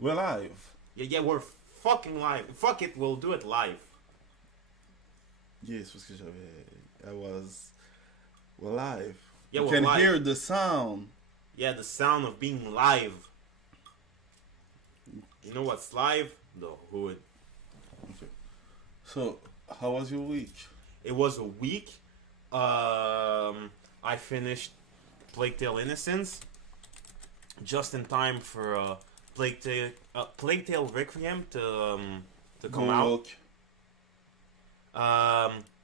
We're live. Yeah, we're fucking live. Fuck it, we'll do it live. Yes, parce que j'avais. I was. We're live. Yeah, You we're can live. hear the sound. Yeah, the sound of being live. You know what's live? The hood. Okay. So, how was your week? It was a week. I finished Plague Tale Innocence just in time for Plague Tale Requiem to come out.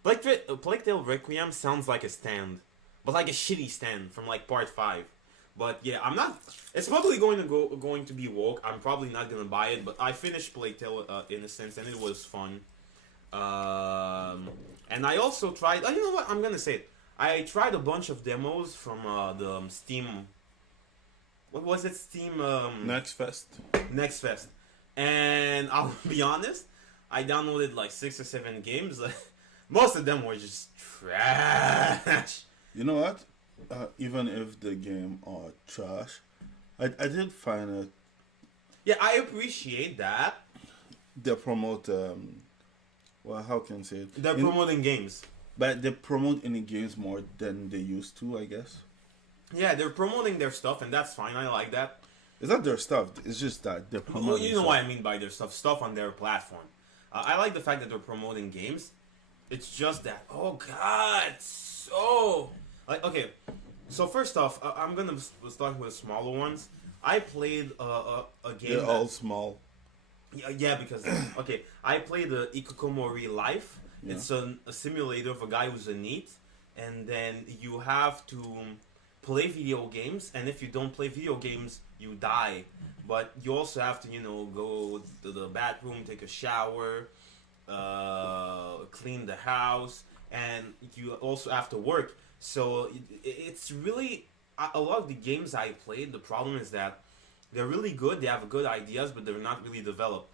Plague Tale Requiem sounds like a stand, but like a shitty stand from like part 5. But yeah, I'm not. It's probably going to be woke. I'm probably not gonna buy it. But I finished Plague Tale Innocence and it was fun. And I also tried. You know what? I'm gonna say it. I tried a bunch of demos from the Steam. What was it? Steam. Next Fest. Next Fest. And I'll be honest. I downloaded like 6 or 7 games. Most of them were just trash. You know what? Even if the game are trash, I did find it. Yeah, I appreciate that. They promote. Well, how can I say it? They're promoting games. But they promote any games more than they used to, I guess. Yeah, they're promoting their stuff, and that's fine. I like that. It's not their stuff. It's just that they're promoting. Well, you know what I mean by their stuff on their platform. I like the fact that they're promoting games. It's just that, oh god, so like okay. So first off, I'm gonna start with smaller ones. I played a game. They're all small. Yeah, because okay, I played the Ikokomori Life. Yeah. It's a simulator of a guy who's a NEET, and then you have to play video games. And if you don't play video games, you die. But you also have to, go to the bathroom, take a shower, clean the house, and you also have to work. So it's really a lot of the games I played. The problem is that they're really good. They have good ideas, but they're not really developed.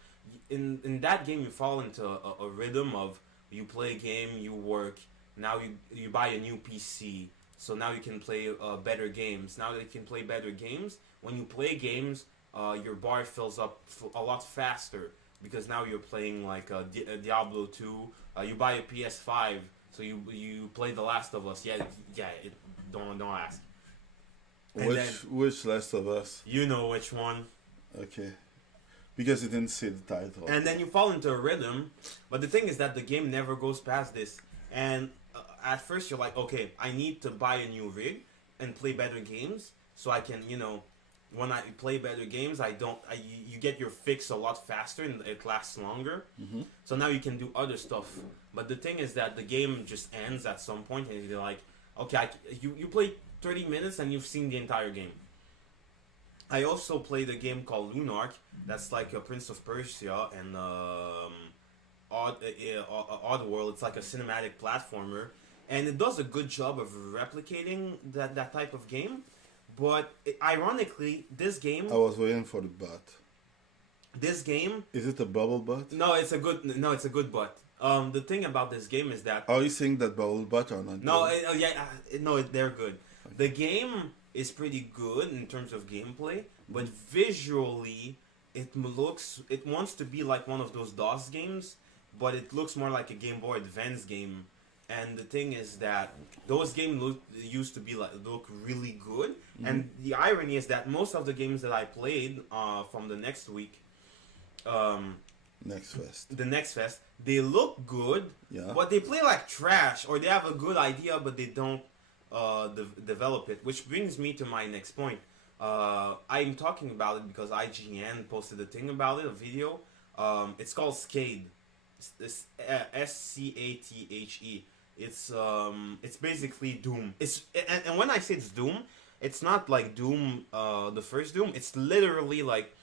In that game, you fall into a rhythm of you play a game, you work. Now you buy a new PC, so now you can play better games. Now that you can play better games, when you play games, your bar fills up a lot faster because now you're playing like Diablo 2. You buy a PS5, so you play The Last of Us. Don't ask. Which Last of Us? You know which one. Okay. Because you didn't see the title. And then you fall into a rhythm, but the thing is that the game never goes past this. And at first you're like, okay, I need to buy a new rig and play better games, so I can, when I play better games, you get your fix a lot faster and it lasts longer. Mm-hmm. So now you can do other stuff. But the thing is that the game just ends at some point, and you're like, okay, you play 30 minutes and you've seen the entire game. I also played a game called Lunark. That's like a Prince of Persia and Oddworld. It's like a cinematic platformer, and it does a good job of replicating that type of game. But ironically, this game. I was waiting for the butt. This game. Is it a bubble butt? No, it's a good butt. The thing about this game is that. Are you saying that bubble butt or not? No, they're good. Okay. The game is pretty good in terms of gameplay, but visually it wants to be like one of those DOS games, but it looks more like a Game Boy Advance game. And the thing is that those games used to look really good. Mm-hmm. And the irony is that most of the games that I played from the next week, the next fest, they look good, but they play like trash, or they have a good idea but they don't develop it. Which brings me to my next point. I'm talking about it because IGN posted a thing about it, a video. It's called Scathe. It's SCATHE. It's basically Doom. And when I say it's Doom, it's not like Doom, the first Doom. It's literally like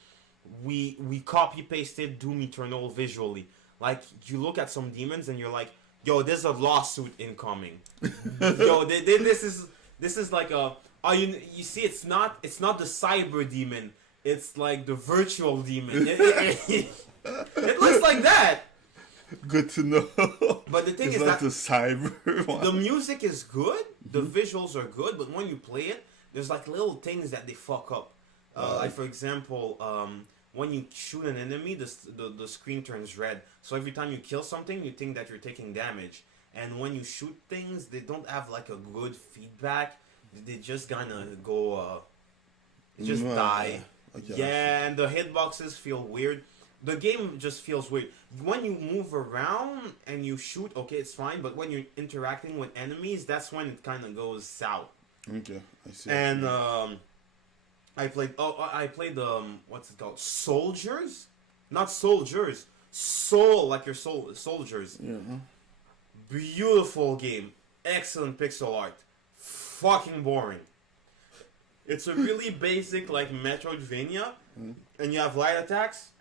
we copy pasted Doom Eternal visually. Like you look at some demons and you're like, yo, there's a lawsuit incoming. Yo, this is like a. Oh, you see, it's not the cyber demon. It's like the virtual demon. It looks like that. Good to know. But the thing it's is not that the cyber one. The music is good, the visuals are good, but when you play it, there's like little things that they fuck up. Like for example, when you shoot an enemy, the screen turns red. So every time you kill something, you think that you're taking damage. And when you shoot things, they don't have like a good feedback. They just kind of go, just die. Yeah, and the hitboxes feel weird. The game just feels weird. When you move around and you shoot, okay, it's fine. But when you're interacting with enemies, that's when it kind of goes south. Okay, I see. And I played what's it called? Soldiers? Not soldiers. Soul, like your soul, soldiers. Yeah. Beautiful game. Excellent pixel art. Fucking boring. It's a really basic, like, Metroidvania. And you have light attacks.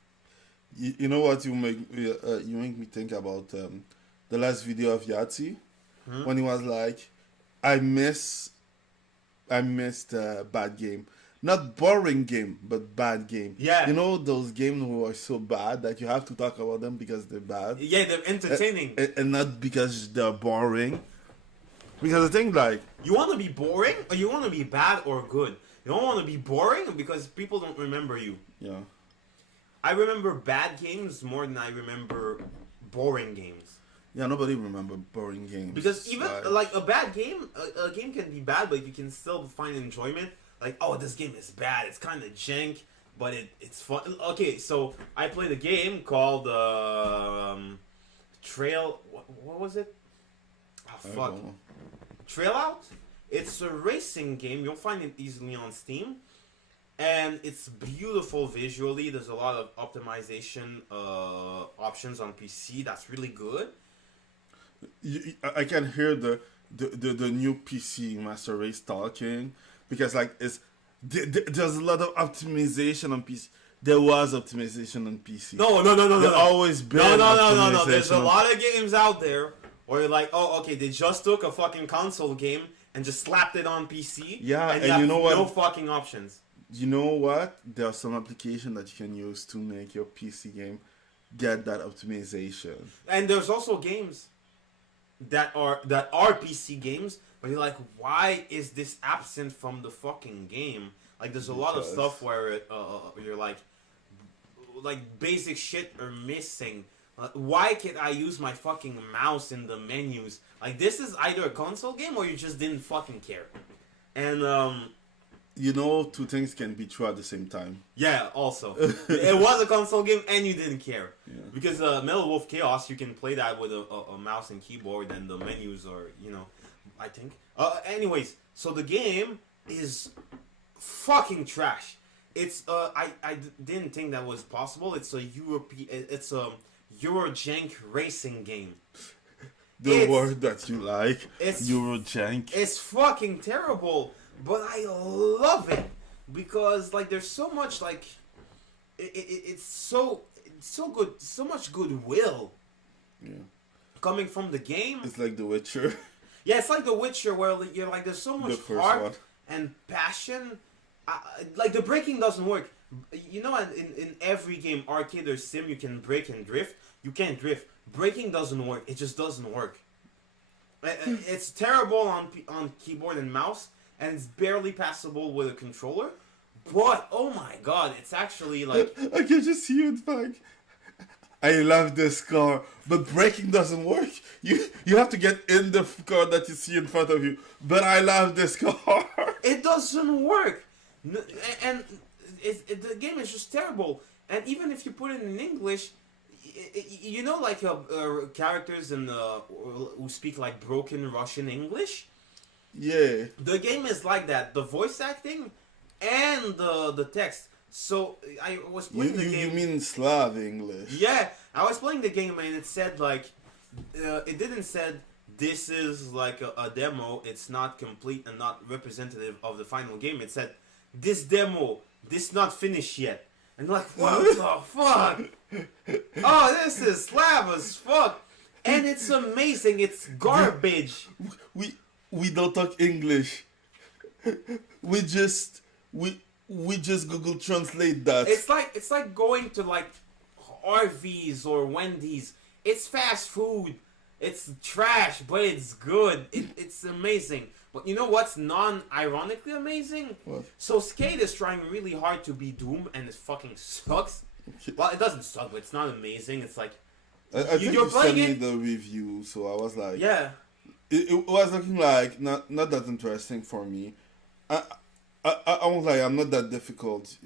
You know what you make me think about the last video of Yahtzee when he was like, I missed bad game, not boring game, but bad game. Yeah. You know those games who are so bad that you have to talk about them because they're bad. Yeah, they're entertaining. And not because they're boring. Because I think like you want to be boring or you want to be bad or good. You don't want to be boring because people don't remember you. Yeah. I remember bad games more than I remember boring games. Yeah, nobody remember boring games. Because even like a bad game, a game can be bad, but you can still find enjoyment. Like, oh, this game is bad. It's kind of jank, but it's fun. Okay, so I played a game called Trail. What was it? Oh fuck. Trail Out. It's a racing game. You'll find it easily on Steam. And it's beautiful visually. There's a lot of optimization options on PC. That's really good. I can hear the new PC Master Race talking because like there's a lot of optimization on PC. There was optimization on PC. No. There's always been no. There's a lot of games out there where you're like, oh, okay, they just took a fucking console game and just slapped it on PC. Yeah, and you know what? No fucking options. You know what? There are some applications that you can use to make your PC game get that optimization. And there's also games that are PC games, but you're like, why is this absent from the fucking game? Like, there's a lot of stuff where you're like basic shit are missing. Why can't I use my fucking mouse in the menus? Like, this is either a console game or you just didn't fucking care. And you know, two things can be true at the same time. Yeah, also. It was a console game and you didn't care. Yeah. Because Metal Wolf Chaos, you can play that with a mouse and keyboard and the menus are, I think. Anyways, so the game is fucking trash. It's, I didn't think that was possible. It's a Eurojank racing game. The word that you like, Eurojank. It's fucking terrible. But I love it because like there's so much like it's so good, so much goodwill. Yeah. Coming from the game. It's like The Witcher. Yeah, it's like The Witcher where you're like there's so much heart and passion. Like the braking doesn't work. You know, in every game, arcade or sim, you can brake and drift. You can't drift. Braking doesn't work. It just doesn't work. It's terrible on keyboard and mouse. And it's barely passable with a controller. But, oh my god, it's actually like... I can just see you, like, I love this car, but braking doesn't work. You have to get in the car that you see in front of you. But I love this car. It doesn't work. And the game is just terrible. And even if you put it in English, you know, like characters who speak like broken Russian English? Yeah. The game is like that. The voice acting and the text. So I was playing the game. You mean Slav English? Yeah, I was playing the game and it said like, it didn't said this is like a demo. It's not complete and not representative of the final game. It said this demo, this not finished yet. And like, what the fuck? Oh, this is Slav as fuck. And it's amazing. It's garbage. We don't talk English. We just Google Translate that. It's like going to like Arby's or Wendy's. It's fast food. It's trash, but it's good. It's amazing. But you know what's non-ironically amazing? What? So Skate is trying really hard to be Doom, and it fucking sucks. Well, it doesn't suck, but it's not amazing. It's like I think you're you sent playing me it. the review, so I was like, Yeah, it was looking like not that interesting for me. I was like, I'm not that difficult.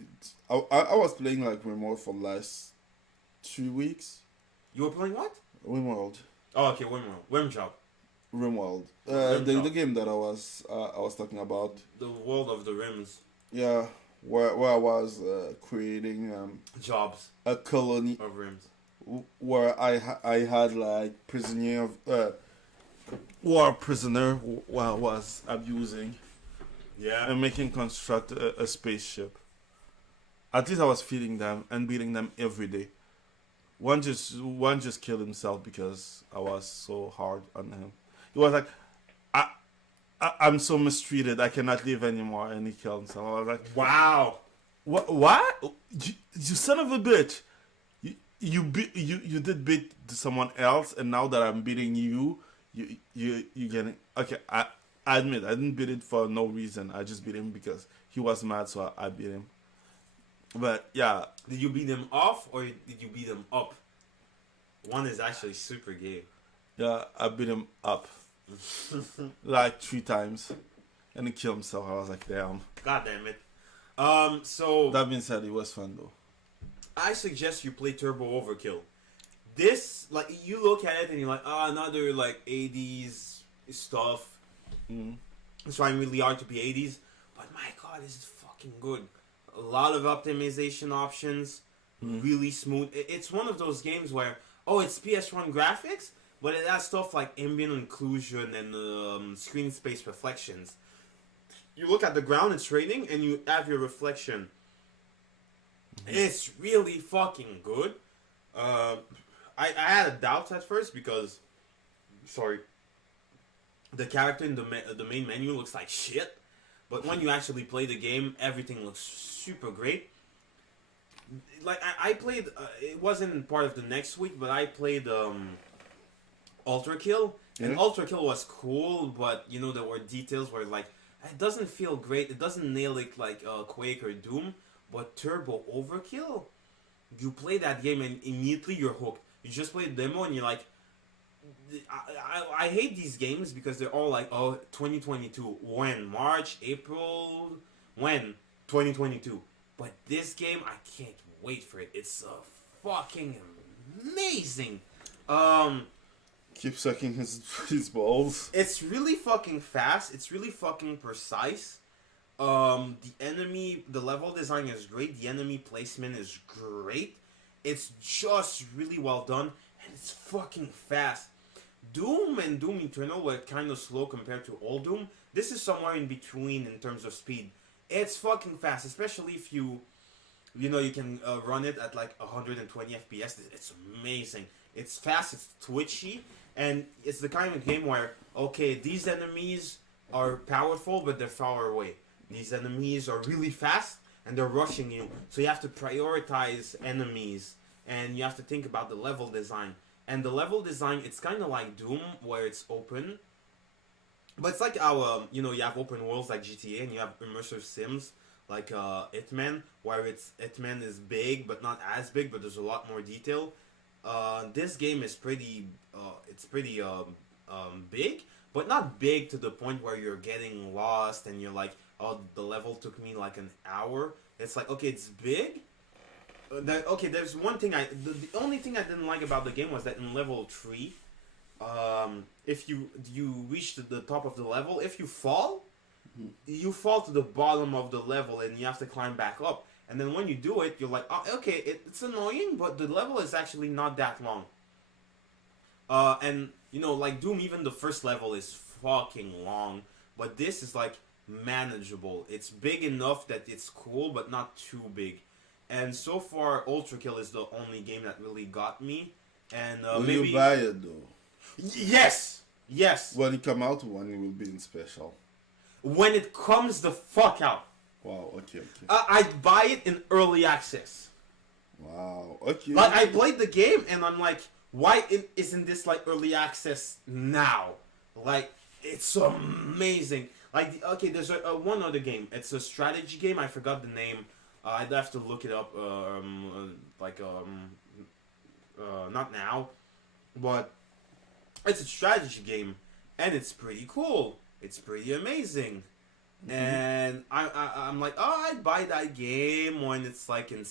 I was playing like Rimworld for the last 2 weeks. you were playing what? Rimworld. Oh, okay, Wormjob. Rimworld. Rimworld. The game that I was talking about. The World of the Rims. Yeah, where I was creating Jobs a colony of Rims. where I had like prisoner of war prisoner who I was abusing Yeah. and making construct a spaceship. At least I was feeding them and beating them every day. One just killed himself because I was so hard on him. He was like, I'm so mistreated. I cannot live anymore, and he killed himself. I was like, Wow. what? You son of a bitch! You did beat someone else, and now that I'm beating you getting okay. I admit I didn't beat it for no reason. I just beat him because he was mad, so I beat him. But yeah, Did you beat them off or did you beat them up? One is actually super gay. yeah, I beat him up like 3 times, and he killed himself. I was like, damn. God damn it. So That being said, it was fun though. I suggest you play Turbo Overkill. This, like, you look at it and you're like, another like 80s stuff. Mm. It's trying really hard to be 80s, but my god, this is fucking good. A lot of optimization options, really smooth. It's one of those games where, it's PS1 graphics, but it has stuff like ambient occlusion and screen space reflections. You look at the ground, it's raining, and you have your reflection. It's really fucking good. I had a doubt at first because, the character in the main menu looks like shit. But when you actually play the game, everything looks super great. Like, I played, it wasn't part of the next week, but I played Ultra Kill. And Yeah. Ultra Kill was cool, but, there were details where, like, it doesn't feel great. It doesn't nail it like Quake or Doom. But Turbo Overkill, you play that game and immediately you're hooked. You just play the demo and you're like, I hate these games because they're all like, 2022. When? March? April? When? 2022. But this game, I can't wait for it. It's fucking amazing. Keep sucking his balls. It's really fucking fast. It's really fucking precise. The level design is great. The enemy placement is great. It's just really well done. And it's fucking fast. Doom and Doom Eternal were kind of slow compared to old Doom. This is somewhere in between in terms of speed. It's fucking fast, especially if you can run it at like 120 FPS. It's amazing. It's fast, it's twitchy, and it's the kind of game where, okay, these enemies are powerful, but they're far away. These enemies are really fast, and they're rushing you. So you have to prioritize enemies, and you have to think about the level design. And the level design, it's kind of like Doom, where it's open. But it's like how, you have open worlds like GTA, and you have immersive sims like Hitman, where Hitman is big, but not as big, but there's a lot more detail. This game is pretty big, but not big to the point where you're getting lost and you're like, the level took me like an hour. It's like, okay, it's big. There's one thing the only thing I didn't like about the game was that in level 3, if you reach the top of the level, if you fall, you fall to the bottom of the level and you have to climb back up. And then when you do it, you're like, okay, it's annoying, but the level is actually not that long. And, like Doom, even the first level is fucking long. But this is, like, manageable. It's big enough that it's cool, but not too big. And so far, Ultra Kill is the only game that really got me. And Will maybe... you buy it, though? Yes! Yes! When it come out, when it will be in special. When it comes the fuck out. Wow, okay. I'd buy it in early access. Wow, okay. Like, I played the game, and I'm like, why isn't this like early access now? Like, it's amazing. Like, okay, there's one other game. It's a strategy game. I forgot the name. I'd have to look it up. Not now, but it's a strategy game, and it's pretty cool. It's pretty amazing. And I'm like, oh, I'd buy that game when it's like in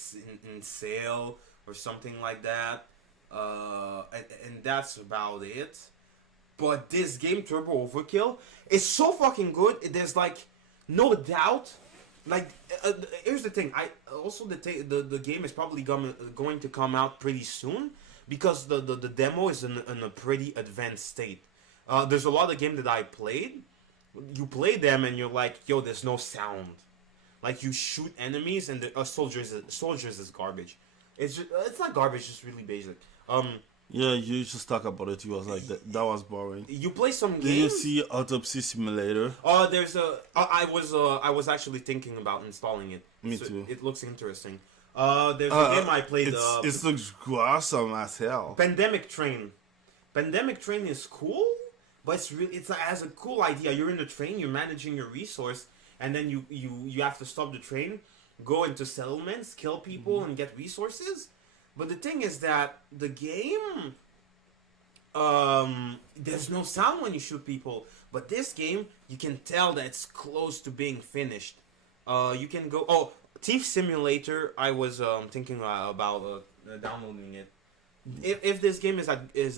sale or something like that. And that's about it. But this game, Turbo Overkill, is so fucking good. There's like no doubt. Like, here's the thing. The game is probably going to come out pretty soon because the demo is in a pretty advanced state. There's a lot of games that I played. You play them and you're like, yo, there's no sound. Like, you shoot enemies and the soldiers is garbage. It's not garbage, it's really basic. Yeah, you just talk about it. You was like that was boring. You play some games. Did you see Autopsy Simulator? I was actually thinking about installing it. Me too. It looks interesting. There's a game I played. It looks awesome as hell. Pandemic Train. Pandemic Train is cool, but it has a cool idea. You're in the train, you're managing your resource, and then you have to stop the train, go into settlements, kill people, and get resources. But the thing is that the game, there's no sound when you shoot people. But this game, you can tell that it's close to being finished. You can go. Oh, Thief Simulator. I was thinking about downloading it. If this game is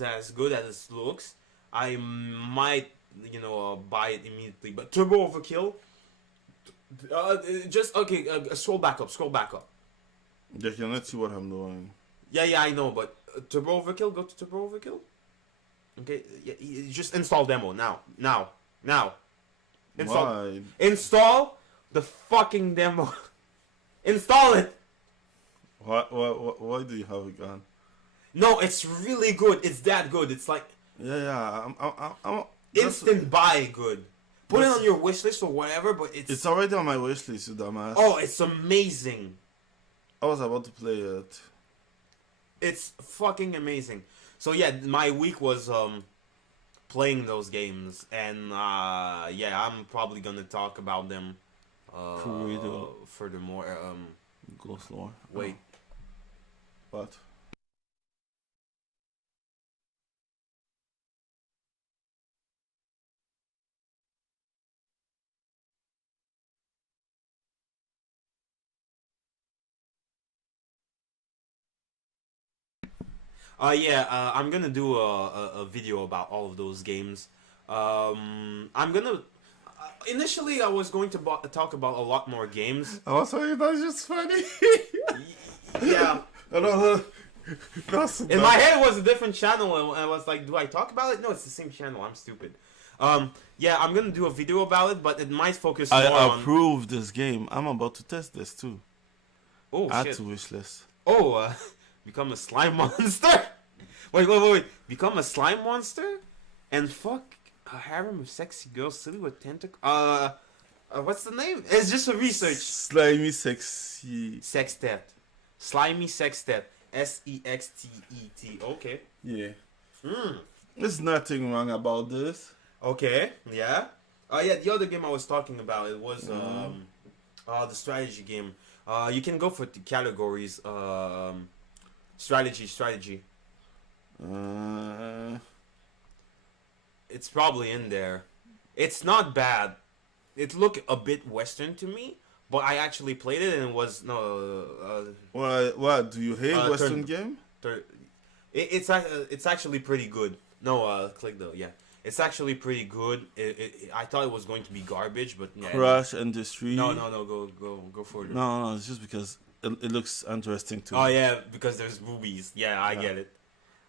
as good as it looks, I might buy it immediately. But Turbo Overkill. Scroll back up. Yeah, let's see what I'm doing. Yeah, I know, but Turbo Overkill, go to Turbo Overkill. Okay, yeah, just install demo now. Install the fucking demo. Install it. Why do you have it gone? No, it's really good. It's that good. It's like I'm instant buy good. Put it on your wish list or whatever, but it's already on my wish list, you dumbass. Oh, it's amazing. I was about to play it. It's fucking amazing. So yeah, my week was playing those games, and I'm probably gonna talk about them furthermore. Go slower. Wait. What? I'm gonna do a video about all of those games. I'm gonna. Initially, I was going to talk about a lot more games. I was sorry, that's just funny. Yeah. I don't know. In my head, it was a different channel, and I was like, do I talk about it? No, it's the same channel. I'm stupid. I'm gonna do a video about it, but it might focus more on... I approve this game. I'm about to test this too. Oh, add shit. to wishlist. Oh, become a slime monster? Wait. Become a slime monster? And fuck a harem of sexy girls silly with tentacles? What's the name? It's just a research. Slimy sexy. Sextet. Slimy Sextet. Sextet. Okay. Yeah. There's nothing wrong about this. Okay, yeah. The other game I was talking about, it was the strategy game. You can go for the categories. Strategy. It's probably in there. It's not bad. It looked a bit Western to me, but I actually played it and it was What? Do you hate Western game? It's actually pretty good. No, click though. Yeah, it's actually pretty good. I thought it was going to be garbage, but yeah. Crush Industry. No. Go for it. No. It's just because it looks interesting too. Oh yeah, because there's boobies. Yeah, I get it.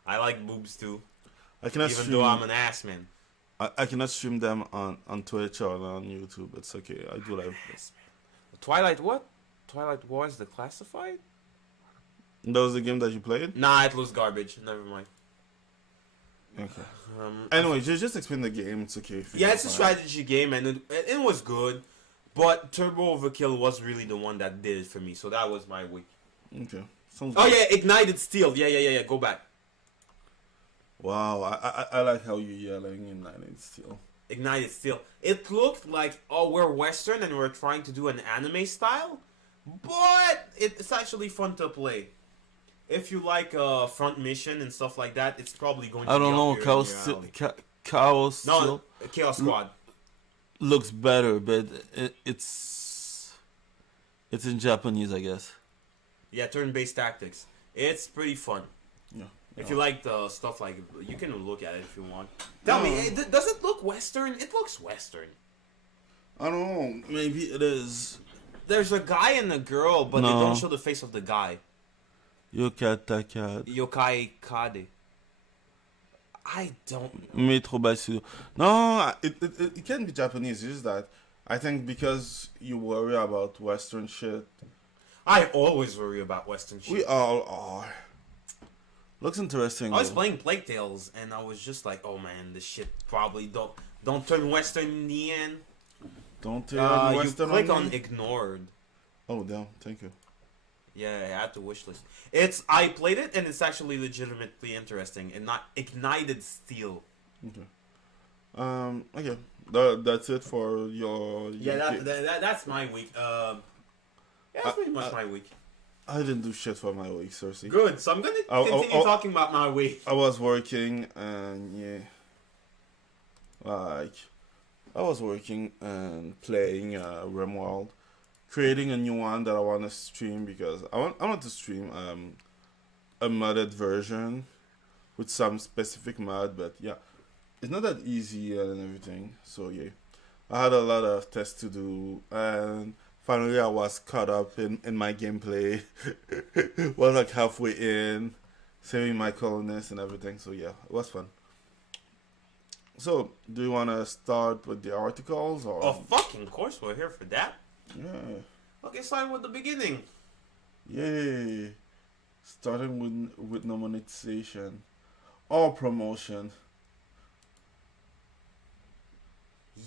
I like boobs too. I cannot even stream, though I'm an ass man. I cannot stream them on Twitch or on YouTube. It's okay. I do like this. Twilight what? Twilight Wars the Classified? That was the game that you played? Nah, it was garbage. Never mind. Okay. Anyway, just explain the game. It's okay. Yeah, it's a strategy game, and it was good. But Turbo Overkill was really the one that did it for me. So that was my week. Okay. Yeah, Ignited Steel. Yeah. Go back. Wow, I like how you're yelling in Ignited Steel. Ignited Steel. It looked like, oh, we're Western and we're trying to do an anime style, but it's actually fun to play. If you like front mission and stuff like that, it's probably going to I be don't know, up your alley. Chaos Steel No, Chaos Squad. looks better, but it's in Japanese, I guess. Yeah, turn-based tactics. It's pretty fun. Yeah. If you like the stuff, like, you can look at it if you want. Tell me, does it look Western? It looks Western. I don't know. Maybe it is. There's a guy and a girl, but they don't show the face of the guy. Yokai Kade. I don't know. Metro by Studio. No, it can be Japanese. It's just that I think because you worry about Western shit. I always worry about Western shit. We all are. Looks interesting. I was playing Plague Tales, and I was just like, oh man, this shit probably don't turn Western in the end. Don't turn Western. You click on ignored. Oh damn! Thank you. Yeah, I had to wishlist. I played it, and it's actually legitimately interesting, and not Ignited Steel. Okay. Okay. That's it for your. Yeah, that's my week. Yeah, that's pretty much my week. I didn't do shit for my week, seriously. Good. So I'm gonna continue talking about my week. I was working, and yeah, like I was working and playing RimWorld, creating a new one that I want to stream because I want to stream a modded version with some specific mod, but yeah, it's not that easy and everything. So yeah, I had a lot of tests to do, and finally I was caught up in my gameplay. Was like halfway in, saving my colonists and everything. So yeah, it was fun. So, do you want to start with the articles or? Oh, fucking course, we're here for that. Yeah. Okay, start with the beginning. Yay! Starting with no monetization or promotion.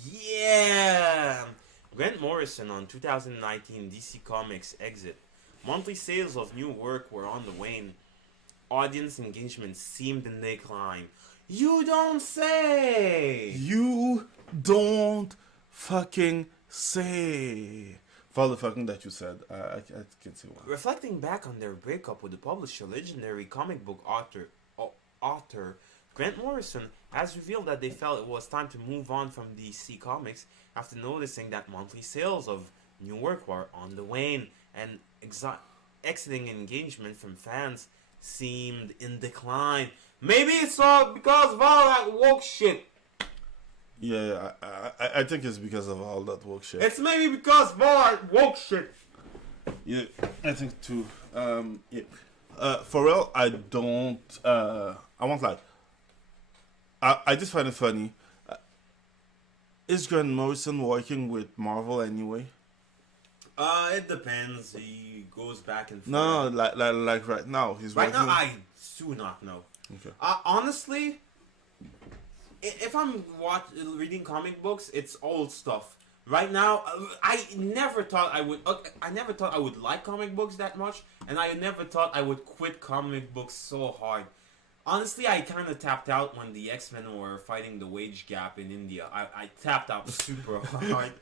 Yeah! Grant Morrison on 2019 DC Comics exit. Monthly sales of new work were on the wane. Audience engagement seemed in decline. You don't say! You don't fucking say. For all the fucking that you said, I can say one. Reflecting back on their breakup with the publisher, legendary comic book author Grant Morrison has revealed that they felt it was time to move on from DC Comics after noticing that monthly sales of new work were on the wane and exiting engagement from fans seemed in decline. Maybe it's all because of all that woke shit. Yeah, I think it's because of all that woke shit. It's maybe because of all that woke shit. Yeah, I think too. Yeah. For real, I don't. I won't lie. I just find it funny. Is Grant Morrison working with Marvel anyway? It depends. He goes back and forth. No, like right now he's right working. now. I do not know. Okay. Honestly, if I'm reading comic books, it's old stuff. Right now, I never thought I would. I never thought I would like comic books that much, and I never thought I would quit comic books so hard. Honestly, I kind of tapped out when the X-Men were fighting the wage gap in India. I tapped out super hard.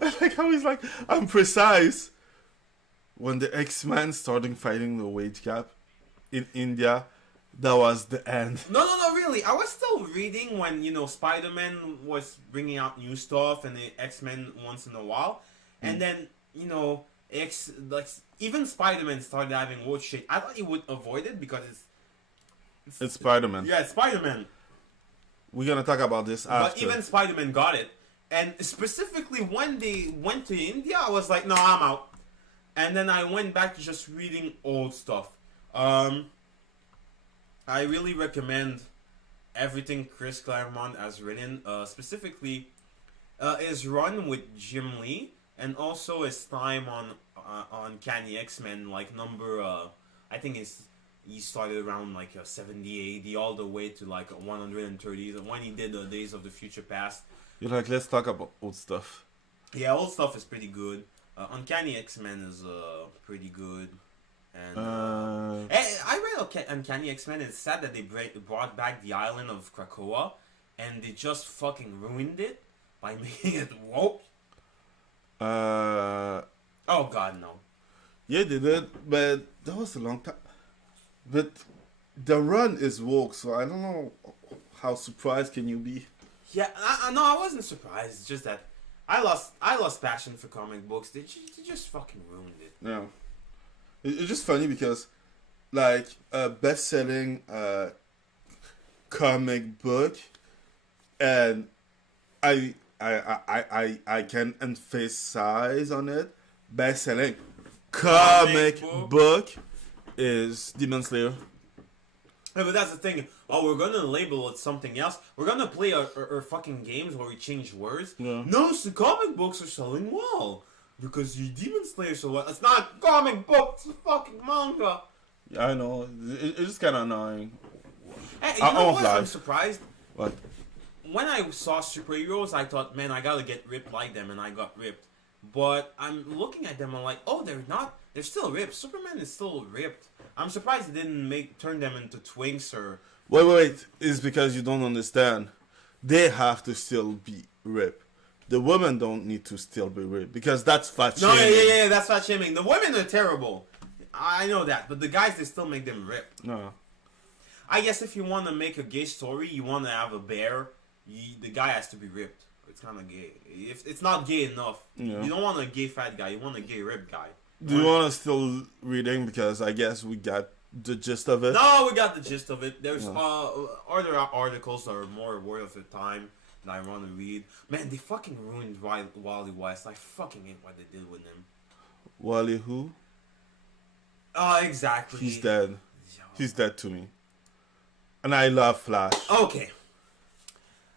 I like how he's like, I'm precise. When the X-Men started fighting the wage gap in India, that was the end. No, really. I was still reading when, Spider-Man was bringing out new stuff and the X-Men once in a while. And then, even Spider-Man started having word shit. I thought he would avoid it because it's Spider-Man. Yeah, it's Spider-Man. We're gonna talk about this after. But even Spider-Man got it. And specifically when they went to India, I was like, no, I'm out. And then I went back to just reading old stuff. I really recommend everything Chris Claremont has written. Specifically, his run with Jim Lee. And also his time on Uncanny X-Men, like number, I think he started around like 70, 80, all the way to like 130. When he did Days of the Future Past. You're like, let's talk about old stuff. Yeah, old stuff is pretty good. Uncanny X-Men is pretty good. And I read Uncanny X-Men, it's sad that they brought back the island of Krakoa, and they just fucking ruined it by making it woke. Oh god, no. Yeah, they did, but that was a long time. But the run is woke, so I don't know how surprised can you be. Yeah, I wasn't surprised. It's just that I lost passion for comic books. They just fucking ruined it. Yeah, it's just funny because, like, a best-selling comic book, and I can emphasize on it. Best-selling comic book is Demon Slayer. Yeah, but that's the thing. Oh, we're gonna label it something else. We're gonna play our fucking games where we change words. Yeah. No, so comic books are selling well because you Demon Slayer so well. It's not a comic book. It's a fucking manga. Yeah, I know. It's just kind of annoying. Hey, you know what? lie. I'm surprised. What? When I saw superheroes, I thought, man, I gotta get ripped like them, and I got ripped. But I'm looking at them, I'm like, oh, they're not. They're still ripped. Superman is still ripped. I'm surprised they didn't turn them into twinks or. Wait. It's because you don't understand. They have to still be ripped. The women don't need to still be ripped because that's fat No, shaming. yeah, that's fat shaming. The women are terrible. I know that, but the guys, they still make them ripped. No. I guess if you want to make a gay story, you want to have a bear, the guy has to be ripped. It's kind of gay. If it's not gay enough, Yeah. you don't want a gay fat guy. You want a gay ripped guy. Do you want to still reading because I guess we got the gist of it? No, we got the gist of it. There's other articles that are more worth the time that I want to read. Man, they fucking ruined Wally West. I fucking hate what they did with him. Wally who? Exactly. He's dead. He's dead to me. And I love Flash. Okay.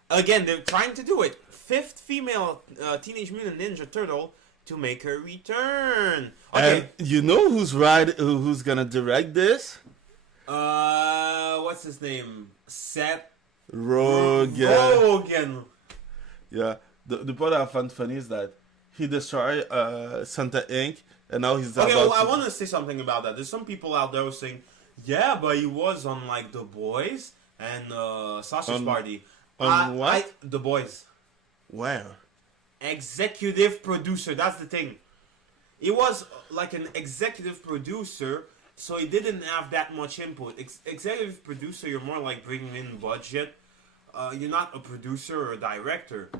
Again, they're trying to do it. Fifth female Teenage Mutant Ninja Turtle to make her return. Okay. And you know who's gonna direct this? What's his name? Seth Rogen. Yeah. The part I found funny is that he destroyed Santa Inc. and now he's Okay, about well, I want to say something about that. There's some people out there who are saying, yeah, but he was on like The Boys and Sausage Party. On what? The Boys. Where? Executive producer. That's the thing. He was like an executive producer, so he didn't have that much input. Executive producer, you're more like bringing in budget. You're not a producer or a director.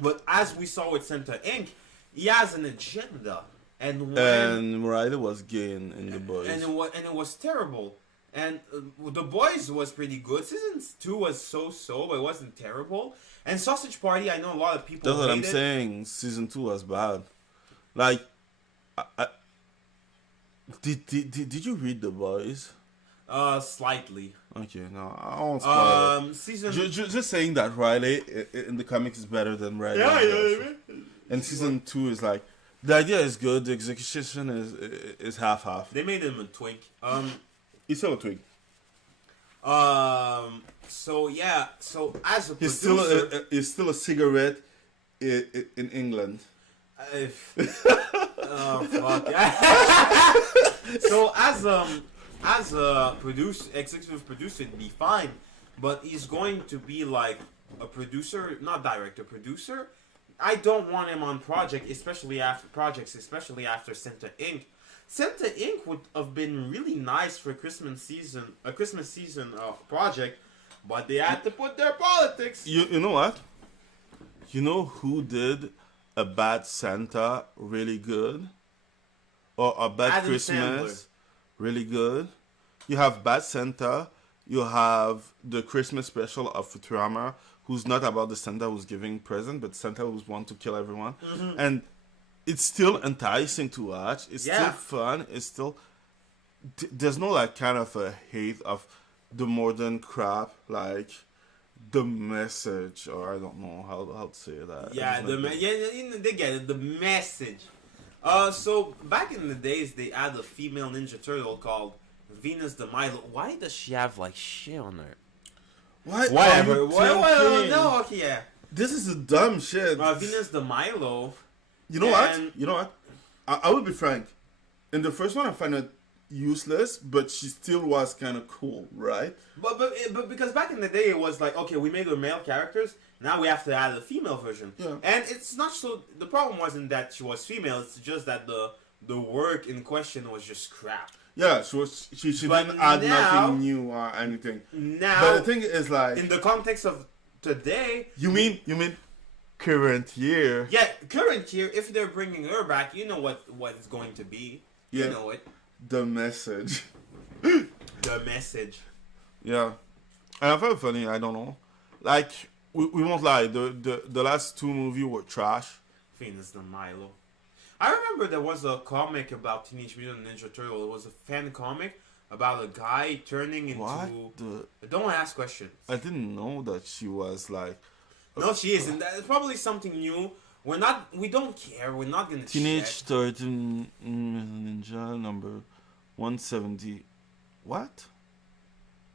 But as we saw with Santa Inc., he has an agenda. And Ryder was gay in The Boys. And it was terrible. And The Boys was pretty good. Season 2 was so-so, but it wasn't terrible. And Sausage Party, I know a lot of people That's what I'm hate it. saying. Season 2 was bad. Like, did you read The Boys? Slightly. Okay, no, I won't spoil it. Season... Just saying that Riley in the comics is better than Riley. Yeah. And season 2 is like, the idea is good, the execution is half-half. They made him a twink. He's still a twig. So as a producer... He's still a cigarette in England. Oh, fuck. So as a executive producer, it'd be fine. But he's going to be like a producer, not director, producer. I don't want him on especially after Santa Inc. Santa Inc. would have been really nice for a Christmas season project, but they had to put their politics. You know what? You know who did a bad Santa really good? Or a bad Adam Christmas Sandler. really good? You have Bad Santa, you have the Christmas special of Futurama, who's not about the Santa who's giving present, but Santa who's want to kill everyone. Mm-hmm. And it's still enticing to watch. It's still fun. It's still... There's no like kind of a hate of the modern crap, like The Message, or I don't know how to say that. Yeah, they get it. The Message. So back in the days, they had a female Ninja Turtle called Venus de Milo. Why does she have like shit on her? Whatever. No, okay, yeah. This is a dumb shit. Venus de Milo. You know what? I will be frank. In the first one, I find it useless, but she still was kind of cool, right? But because back in the day it was like, okay, we made the male characters, now we have to add a female version. Yeah. And it's not so. The problem wasn't that she was female; it's just that the work in question was just crap. Yeah, she But didn't add now- nothing new or anything. Now, But the thing is, like, in the context of today, you mean current year? yeah, current year, if they're bringing her back, you know what it's going to be. Yeah. You know it. The message. The message. Yeah, and I felt funny. I don't know. Like we won't lie. The last two movies were trash. Venus the Milo. I remember there was a comic about Teenage Mutant Ninja Turtle. It was a fan comic about a guy turning into. What? Don't ask questions. I didn't know that she was like No, she isn't. That's probably something new. We're not. We don't care. We're not gonna. Teenage check. Mutant Ninja number 170. What?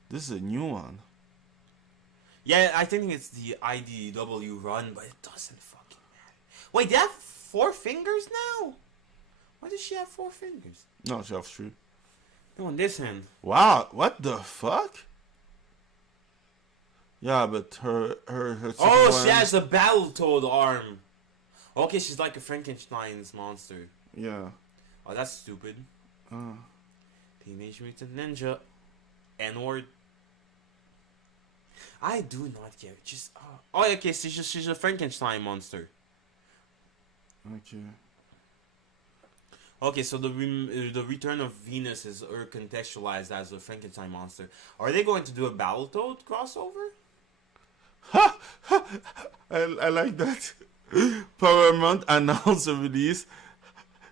This is a new one. Yeah, I think it's the IDW run, but it doesn't fucking matter. Wait, they have 4 fingers now? Why does she have 4 fingers? No, she has 3. No, on this hand. Wow, what the fuck? Yeah, but her Oh, second she one- has a Battletoad arm. Okay, she's like a Frankenstein's monster. Yeah. Oh, that's stupid. Uh, Teenage Mutant Ninja. N-word. I do not care. Just oh, okay. So she's a Frankenstein monster. okay. Okay, so the return of Venus is contextualized as a Frankenstein monster. Are they going to do a Battletoad crossover? I like that. Paramount announced a release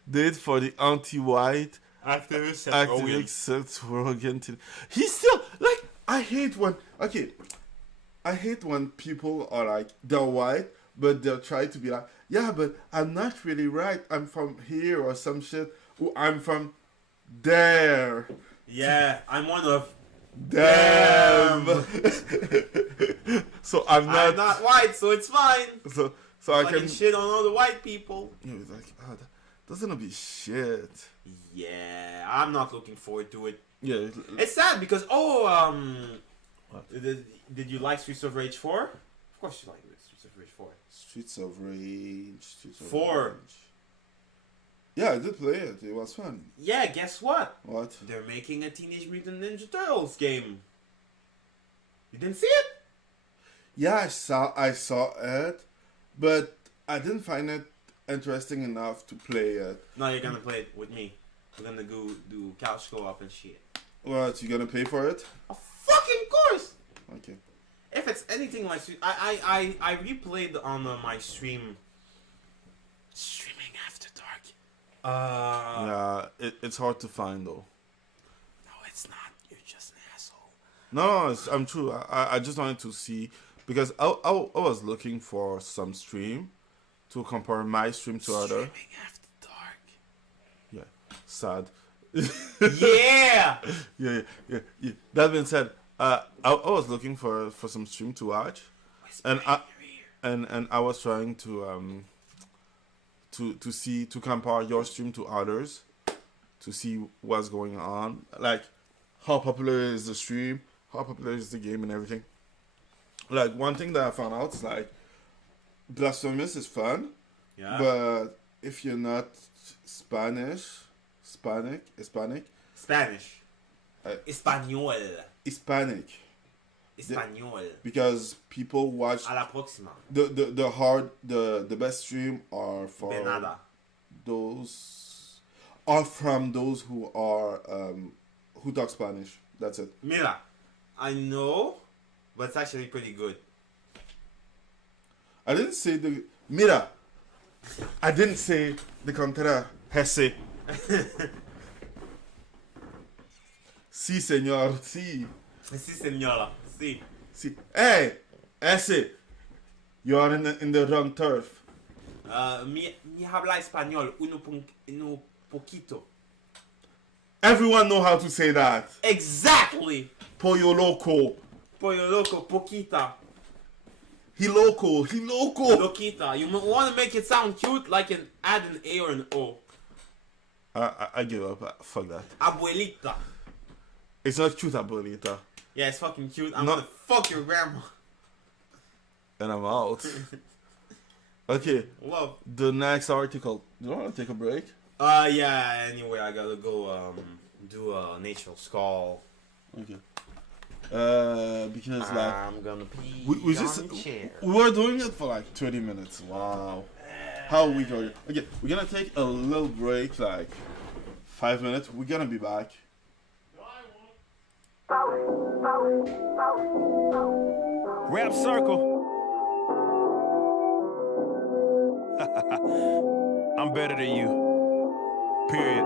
date for the anti-white Activist activist Seth Rogen. He's still like, I hate when people are like, they're white, but they'll try to be like, yeah, but I'm not really right. I'm from here or some shit. Or I'm from there. Yeah, I'm one of Damn. So I'm I'm not white, so it's fine. So I I can. can shit on all the white people. You know, it's like, that's gonna be shit. Yeah, I'm not looking forward to it. Yeah. It's sad because What? Did you like Streets of Rage 4? Of course you like Streets of Rage 4. Streets of Rage. Streets of 4. Rage. Yeah, I did play it. It was fun. Yeah, guess what? What? They're making a Teenage Mutant Ninja Turtles game. You didn't see it? Yeah, I saw it, but I didn't find it interesting enough to play it. No, you're gonna play it with me. We're gonna go do couch co-op and shit. What? You gonna pay for it? Of fucking course! Okay. If it's anything like I replayed on my stream. Streaming after dark. Yeah, it's hard to find though. No, it's not. You're just an asshole. No, I'm true. I just wanted to see because I was looking for some stream to compare my stream to other. Streaming after dark. Yeah, sad. Yeah. yeah. That being said, I was looking for some stream to watch, and I was trying to see to compare your stream to others, to see what's going on, like how popular is the stream, how popular is the game, and everything. Like one thing that I found out is like Blasphemous is fun, Yeah. but if you're not Hispanic. Spanish. Español. Español. Because people watch A la próxima. the best stream are for De nada. those are from those who are who talk Spanish. That's it. Mira, I know, but it's actually pretty good. I didn't say the mira. I didn't say the contra hesse. Si, señor, si. Si, señora. Si. Si. Hey, ese. You are in the wrong turf. Mi habla español uno poquito. Everyone know how to say that. Exactly. Pollo loco. Pollo loco, poquita. He loco. Loquita. You want to make it sound cute, like add an A or an O. I give up. Fuck that. Abuelita. It's not cute, abuelita. Yeah, it's fucking cute. I'm gonna fuck your grandma. And I'm out. Okay. Love. The next article. Do you want to take a break? Yeah. Anyway, I gotta go do a natural skull. Okay. Because I'm gonna pee we just on the chair. we were doing it for like 20 minutes. Wow. How we go? Okay, we're gonna take a little break, like 5 minutes. We're gonna be back. Rap circle. I'm better than you. Period.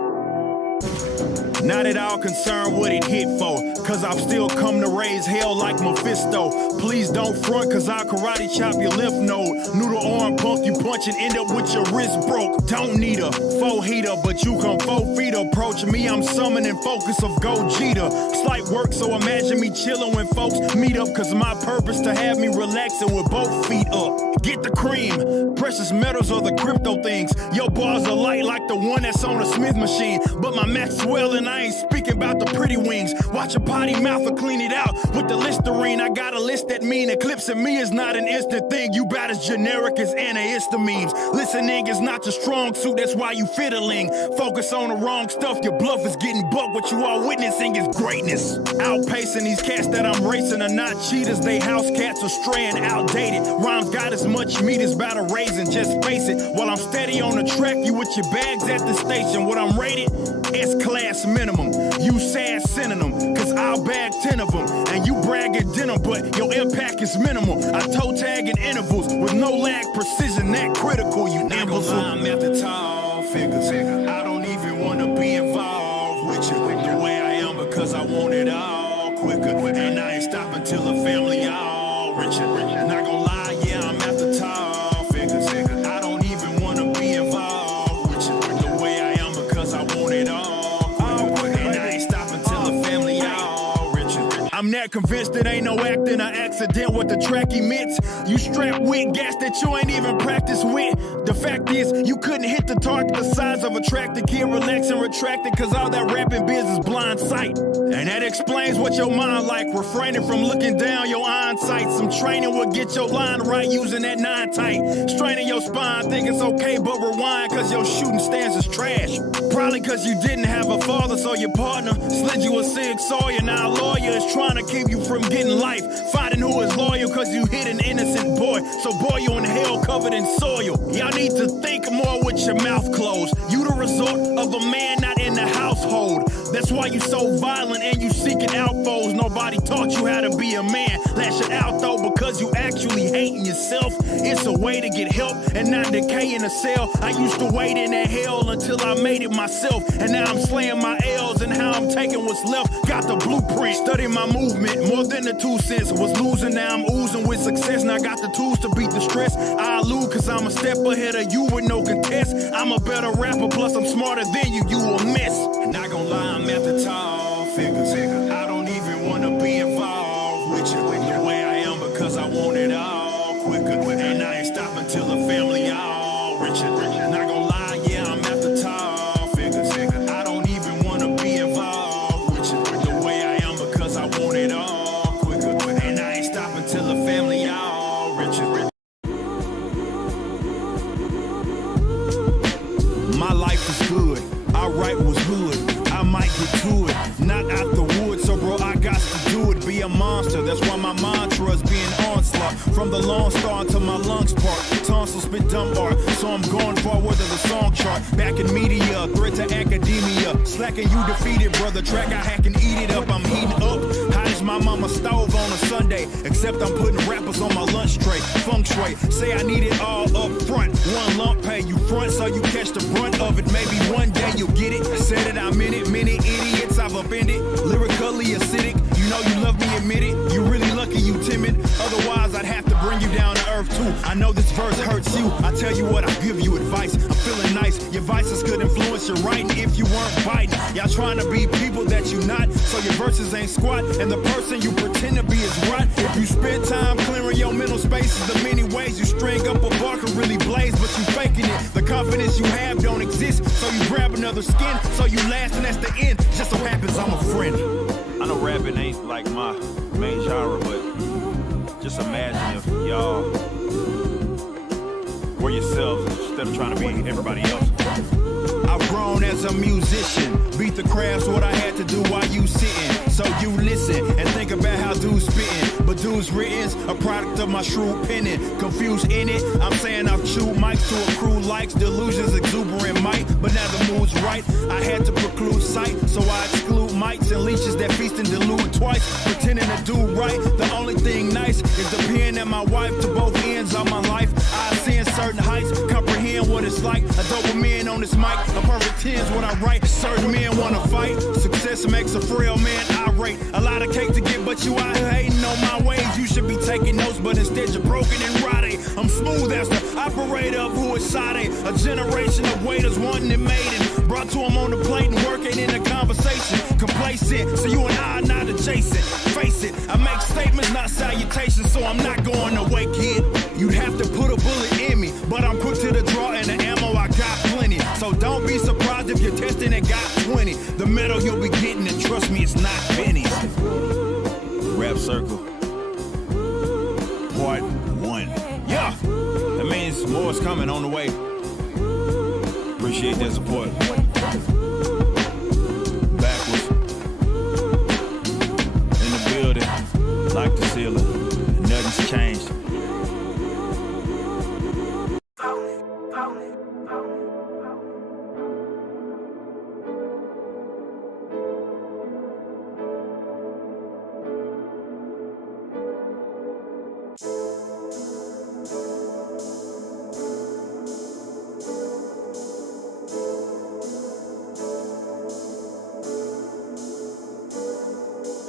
Not at all concerned what it hit for, cause I've still come to raise hell like Mephisto. Please don't front, cause I'll karate chop your lymph node. Noodle arm punk, you punch and end up with your wrist broke. Don't need a 4-heater, but you come 4 feet approach me. I'm summoning focus of Gogeta. Slight work, so imagine me chilling when folks meet up, cause my purpose to have me relaxing with both feet up. Get the cream, precious metals or the crypto things. Your bars are light like the one that's on a Smith machine, but my Maxwell and I ain't speaking about the pretty wings. Watch your potty mouth or clean it out with the Listerine. I got a list that mean eclipsing me is not an instant thing. You about as generic as antihistamines. Listening is not your strong suit, that's why you fiddling. Focus on the wrong stuff, your bluff is getting bucked. What you are witnessing is greatness. Outpacing these cats that I'm racing are not cheaters. They house cats are straying outdated. Rhymes got as much meat as about a raisin, just face it. While I'm steady on the track, you with your bags at the station. What I'm rated? S-class minimum. You sad synonym, cause I'll bag 10 of them. And you brag at dinner, but your impact is minimal. I toe tag in intervals with no lag, precision that critical. You imbecile. I'm at the tall figures. I don't even wanna be involved with you the way I am, because I want it all quicker. And I ain't stopping till the family all richer. Not gonna lie, yeah, I'm at the tall figures. I don't even wanna be involved with you the way I am, because I want it all. I'm not convinced it ain't no acting or accident what the track emits. You strapped with gas that you ain't even practiced with. The fact is, you couldn't hit the target the size of a tractor. Kid, relax and retract it, cause all that rapping biz is blind sight. And that explains what your mind like. Refraining from looking down your iron sights. Some training will get your line right using that 9 tight. Straining your spine, think it's okay, but rewind, cause your shooting stance is trash. Probably cause you didn't have a father, so your partner slid you a Sig Sawyer. Now a lawyer is trying to keep you from getting life. Finding who is loyal, cause you hit an innocent boy. So boy, you in hell covered in soil. Y'all need to think more with your mouth closed. You the resort of a man not in the household. That's why you so violent and you seeking out foes. Nobody taught you how to be a man. Lash it out though, because you actually hating yourself. It's a way to get help and not decay in a cell. I used to wait in that hell until I made it myself. And now I'm slaying my L's and how I'm taking what's left. Got the blueprint, studying my movement more than the 2 cents. Was losing, now I'm oozing with success. Now I got the tools to beat the stress. I lose cause I'm a step ahead of you with no contest. I'm a better rapper, plus I'm smarter than you. You a mess. Not gonna lie, I'm at the tall figures. I don't even wanna be involved with you the way I am, because I want it all quicker. And I ain't stopping till the family all richer. Not gonna lie, yeah, I'm at the tall figures. I don't even wanna be involved with you the way I am, because I want it all quicker. And I ain't stopping till the family all richer. My life is good. I write was good. I might get to it. Not out the woods, so bro, I got to do it. Be a monster. That's why my mantra's being onslaught. From the Lone Star to my lungs part. Tonsil spit dumb art. So I'm going forward to the song chart. Back in media, threat to academia. Slacking, you defeated, brother. Track I hack and eat it up. I'm heating up. Hot as my mama's stove on a Sunday. Except I'm putting rappers on my lunch tray. Feng shui. Say I need it all up front. One lump pay you front, so you catch the brunt of it. Maybe one day you'll get it. Said it, I meant it. Many idiots I've offended. Lyrically acidic. You know you love me, admit it. You really lucky you timid. Otherwise I'd have to bring you down to earth too. I know this verse hurts you. I tell you what, I give you advice. I'm feeling nice. Your vices could influence what you're writing if you weren't biting. Y'all trying to be people that you not, so your verses ain't squat, and the person you pretend to be is rot. If you spend time clearing your mental spaces, the many ways you string up a bar can really blaze, but you faking it. The confidence you have don't exist, so you grab another skin, so you last, and that's the end. Just so happens I'm a friend. I know rapping ain't like my main genre, but just imagine if y'all were yourselves instead of trying to be everybody else. I've grown as a musician, beat the crafts what I had to do while you sitting. So you listen and think about how dudes spitting, but dudes written's a product of my shrewd penning. Confused in it, I'm saying I've chewed mics to a crew likes delusions, exuberant might, but now the mood's right. I had to preclude sight, so I exclude mites and leeches that feast and delude twice, pretending to do right. The only thing nice is the pen and my wife to both ends of my life. I ascend certain heights, comprehend what it's like. A dopamine on this mic, a perfect 10's what I write. Certain men wanna fight, success makes a frail man irate. A lot of cake to get, but you out here hating on my ways. You should be taking notes, but instead you're broken and rotted. I'm smooth as the operator of who is Sade. A generation of waiters wanting it made and brought to them on the plate and working in the conversation. Complacent, so you and I are not adjacent. Face it, I make statements, not salutations, so I'm not going away, kid. You'd have to put a bullet in me, but I'm quick to the draw and the ammo I got plenty. So don't be surprised if you're testing and got 20. The metal you'll be getting, and trust me, it's not pennies. Rap Circle, Part 1. Yeah. That means more is coming on the way. Appreciate that support. Backwards. In the building, like the ceiling. Nothing's changed.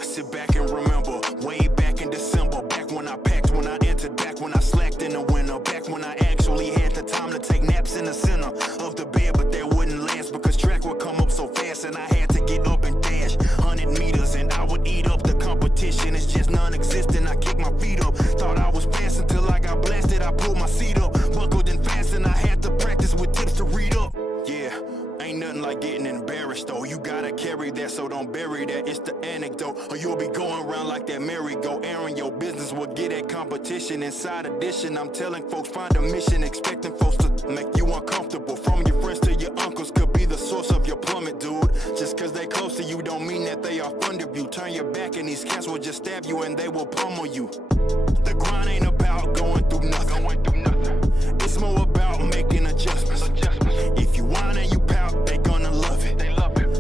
Sit back and remember, way back in December, back when I packed, when I entered, back when I slacked in the winter, back when I actually had the time to take naps in the center of the bed, but that wouldn't last because track would come up so fast and I had to get up and dash 100 meters and I would eat up the competition. It's just non-existent. I kicked my feet up, thought I was passing till I got blasted. I pulled my seat up, buckled and fast, and I had to practice with tips to read up. Yeah. Ain't nothing like getting embarrassed though. You gotta carry that, so don't bury that. It's the anecdote, or you'll be going around like that merry-go. Airing your business will get at competition. Inside edition, I'm telling folks find a mission, expecting folks to make you uncomfortable. From your friends to your uncles could be the source of your plummet, dude. Just cause they close to you don't mean that they are fond of you. Turn your back and these cats will just stab you and they will pummel you. The grind ain't about going through nothing. It's more about making adjustments. If you whine and you pout, they gonna love it.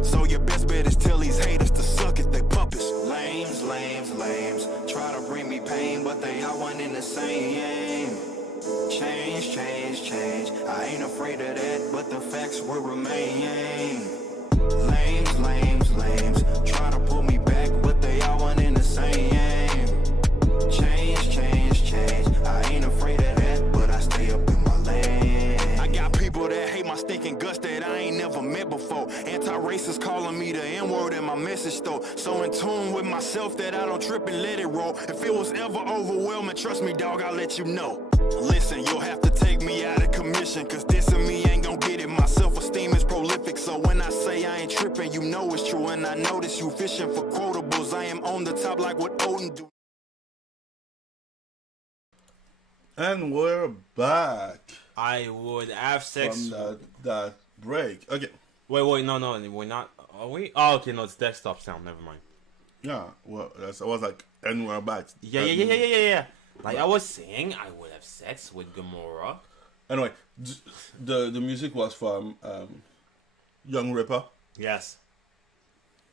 So your best bet is tell these haters to suck it. They puppets. Lames. Try to bring me pain, but they all one in the same. Change. I ain't afraid of that, but the facts will remain. Lames. Try to pull me back, but they all one in the same. Change. I ain't afraid of that, but I stay up in my lane. I got people that hate my stinking guts that I ain't never met before. Anti-racist calling me the N-word in my message though. So in tune with myself that I don't trip and let it roll. If it was ever overwhelming, trust me dog, I'll let you know. Listen, you'll have to take me out of commission, cause dissing me ain't gon' get it. My self-esteem is prolific, so when I say I ain't tripping, you know it's true. And I notice you fishing for quotables. I am on the top like what Odin do. And we're back I would have sex. from that break. Okay. Wait, no, we're not. Are we? Oh, okay, no, it's desktop sound. Never mind. Yeah. Well, I was like, and we're back. Yeah. Like I was saying, I would have sex with Gamora. Anyway, the music was from Young Ripper. Yes.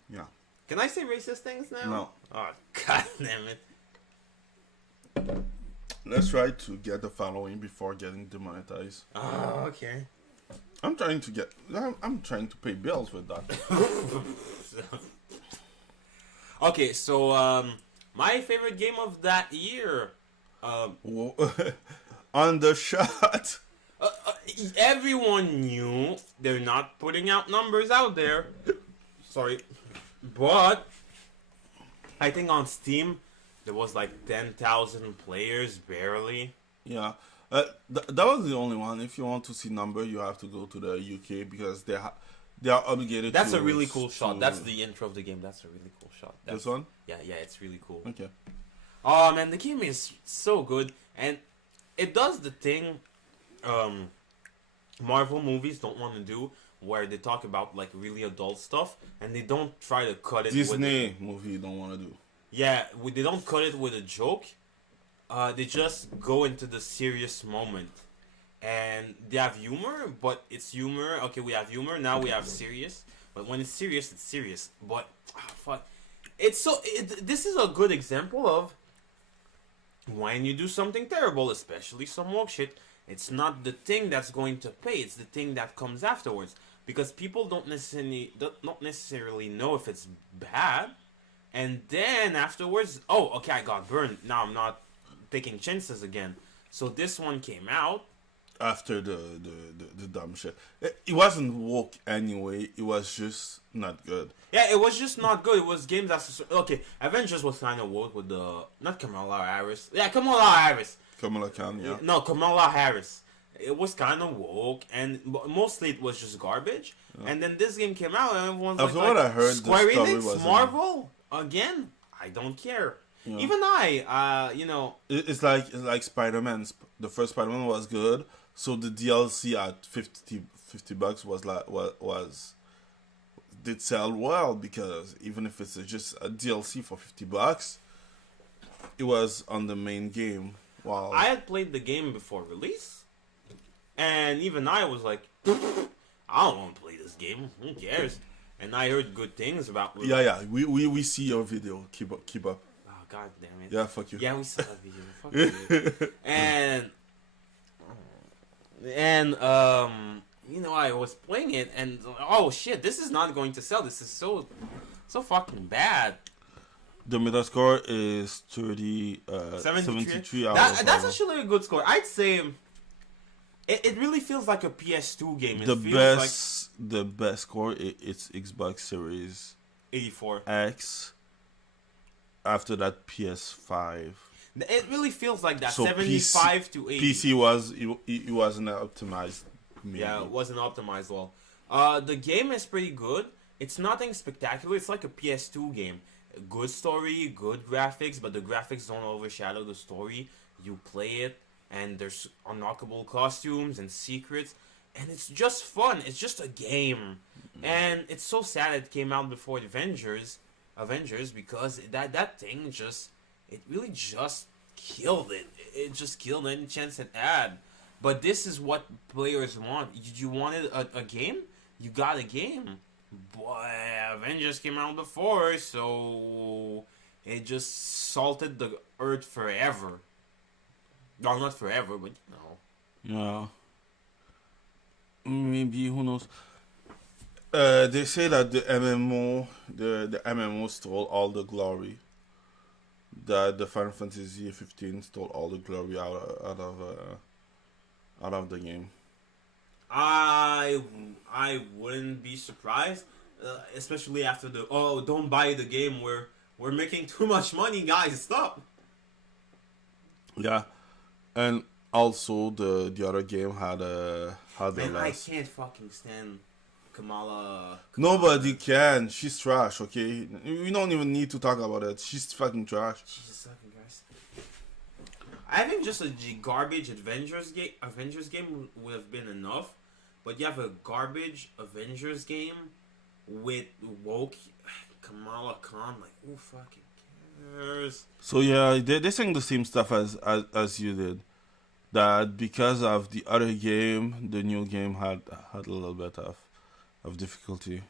Yeah. Can I say racist things now? No. Oh, god damn it. Let's try to get the following before getting demonetized. Oh, okay. I'm trying to pay bills with that. Okay, so my favorite game of that year. On the shot. everyone knew they're not putting out numbers out there. Sorry. But I think on Steam there was like 10,000 players barely. Yeah. That was the only one. If you want to see number, you have to go to the UK because they are obligated. That's to, a really cool shot. That's the intro of the game. That's a really cool shot. This one? Yeah, it's really cool. Okay. Oh man, the game is so good, and it does the thing Marvel movies don't want to do, where they talk about like really adult stuff, and they don't try to cut it. Disney movie don't want to do. Yeah, they don't cut it with a joke. They just go into the serious moment, and they have humor, but it's humor. Okay, we have humor now. We have serious, but when it's serious, it's serious. But fuck, it's so. This is a good example of when you do something terrible, especially some woke shit. It's not the thing that's going to pay; it's the thing that comes afterwards. Because people don't necessarily know if it's bad, and then afterwards, oh, okay, I got burned. Now I'm not taking chances again. So this one came out after the dumb shit. It wasn't woke anyway. It was just not good. Yeah, it was just not good. It was games that okay. Avengers was kind of woke with the not Kamala Harris. Yeah, Kamala Harris. Kamala Khan, yeah. No, Kamala Harris. It was kind of woke, and mostly it was just garbage. Yeah. And then this game came out, and everyone's after what I heard, Square Enix, Marvel again. I don't care. Yeah. Even I, you know, it's like Spider-Man. The first Spider-Man was good, so the DLC at $50 was did sell well, because even if it's just a DLC for $50, it was on the main game. Wow. I had played the game before release, and even I was like, I don't want to play this game. Who cares? And I heard good things about. Yeah. We see your video. Keep up. Oh, God damn it. Yeah, fuck you. Yeah, we saw that video. Fuck you. And you know, I was playing it, and oh shit, this is not going to sell. This is so fucking bad. The Metascore is 73 out of That's actually a good score. I'd say it really feels like a PS2 game. The best score it's Xbox Series 84 X. After that, PS5. It really feels like that. So 75 to 80. PC it wasn't optimized. Maybe. Yeah, it wasn't optimized well. The game is pretty good. It's nothing spectacular. It's like a PS2 game. Good story, good graphics, but the graphics don't overshadow the story. You play it, and there's unlockable costumes and secrets, and it's just fun. It's just a game, and it's so sad it came out before Avengers, because that thing it really just killed it. It just killed any chance it had. But this is what players want. You wanted a game, you got a game. Boy, Avengers came out before, so it just salted the earth forever. Well, not forever, but you know. Yeah. Maybe, who knows? They say that the MMO stole all the glory. That the Final Fantasy 15 stole all the glory out of the game. I wouldn't be surprised, especially after don't buy the game, we're making too much money, guys, stop. Yeah, and also the other game had Man, I can't fucking stand Kamala. Nobody can. She's trash. Okay, we don't even need to talk about it. She's fucking trash. She's just fucking trash. I think just a garbage Avengers game would have been enough, but you have a garbage Avengers game with woke Kamala Khan, like who fucking cares? So yeah, they're saying the same stuff as you did. That because of the other game, the new game had a little bit of difficulty.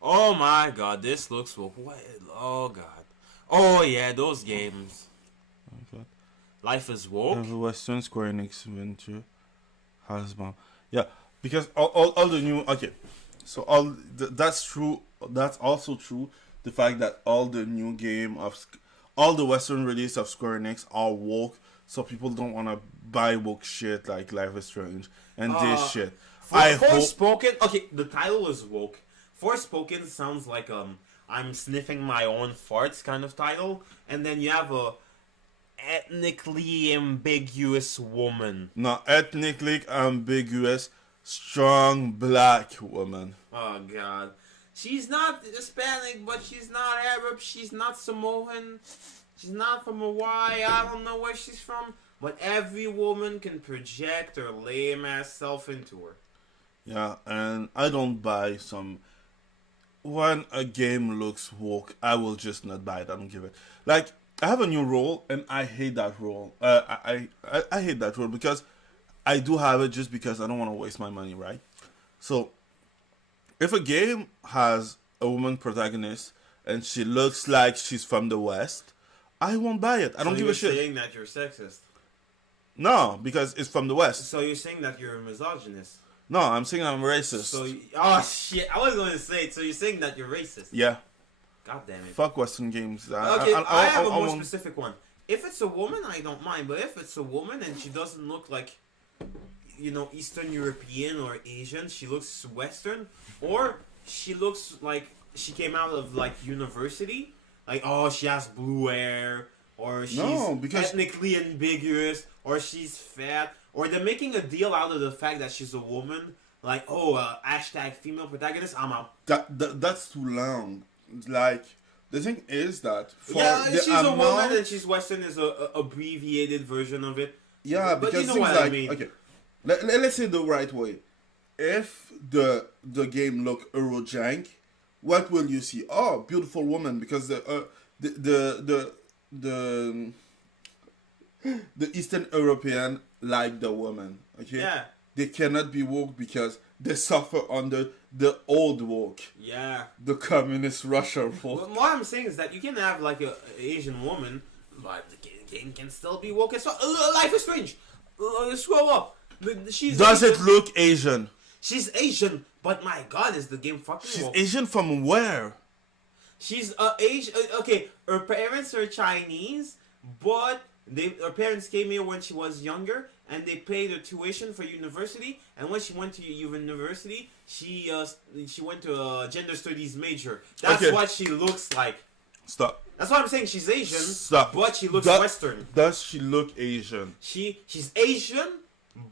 Oh my god, this looks woke. What? Oh god. Oh yeah, those games. Okay. Life is woke. The Western Square Enix venture has bomb. Yeah, because all the new so that's true. That's also true. The fact that all the new game of all the Western release of Square Enix are woke. so people don't want to buy woke shit like Life is Strange and this shit. Forspoken. Okay, the title is woke. Forspoken sounds like I'm sniffing my own farts kind of title, and then you have a ethnically ambiguous woman. No, ethnically ambiguous, strong black woman. Oh God, she's not Hispanic, but she's not Arab. She's not Samoan. She's not from Hawaii. I don't know where she's from, but every woman can project her lame ass self into her. Yeah, and I don't buy some. When a game looks woke, I will just not buy it. I don't give it. Like, I have a new role, and I hate that role. I hate that role because I do have it just because I don't want to waste my money, right? So, if a game has a woman protagonist and she looks like she's from the West, I won't buy it. I don't give a shit. So you're saying that you're sexist? No, because it's from the West. So you're saying that you're a misogynist? No, I'm saying I'm racist. So, oh shit! I was going to say it. So you're saying that you're racist? Yeah. God damn it. Fuck Western games. Okay, I have a more specific one. If it's a woman, I don't mind. But if it's a woman and she doesn't look like, Eastern European or Asian, she looks Western, or she looks like she came out of like university, like she has blue hair, or she's ethnically ambiguous, or she's fat, or they're making a deal out of the fact that she's a woman, like hashtag female protagonist. I'm out. That's too long. Like, the thing is that she's a woman and she's Western is a abbreviated version of it. Yeah, but because you know what I mean. Okay, let's say the right way. If the game look Eurojank, what will you see? Oh, beautiful woman, because the Eastern European like the woman. Okay. Yeah. They cannot be woke because they suffer under the old woke. Yeah. The communist Russia woke. Well, what I'm saying is that you can have like a Asian woman, but the game can still be woke as well. Life is Strange. Scroll up. Does it look Asian? She's Asian, but my God, is the game fucking She's woke. Asian from where? She's Asian. Okay, her parents are Chinese, but her parents came here when she was younger, and they paid her tuition for university. And when she went to university, she went to a gender studies major. That's what she looks like. Stop. That's why I'm saying she's Asian. Stop. But she looks Western. Does she look Asian? She's Asian,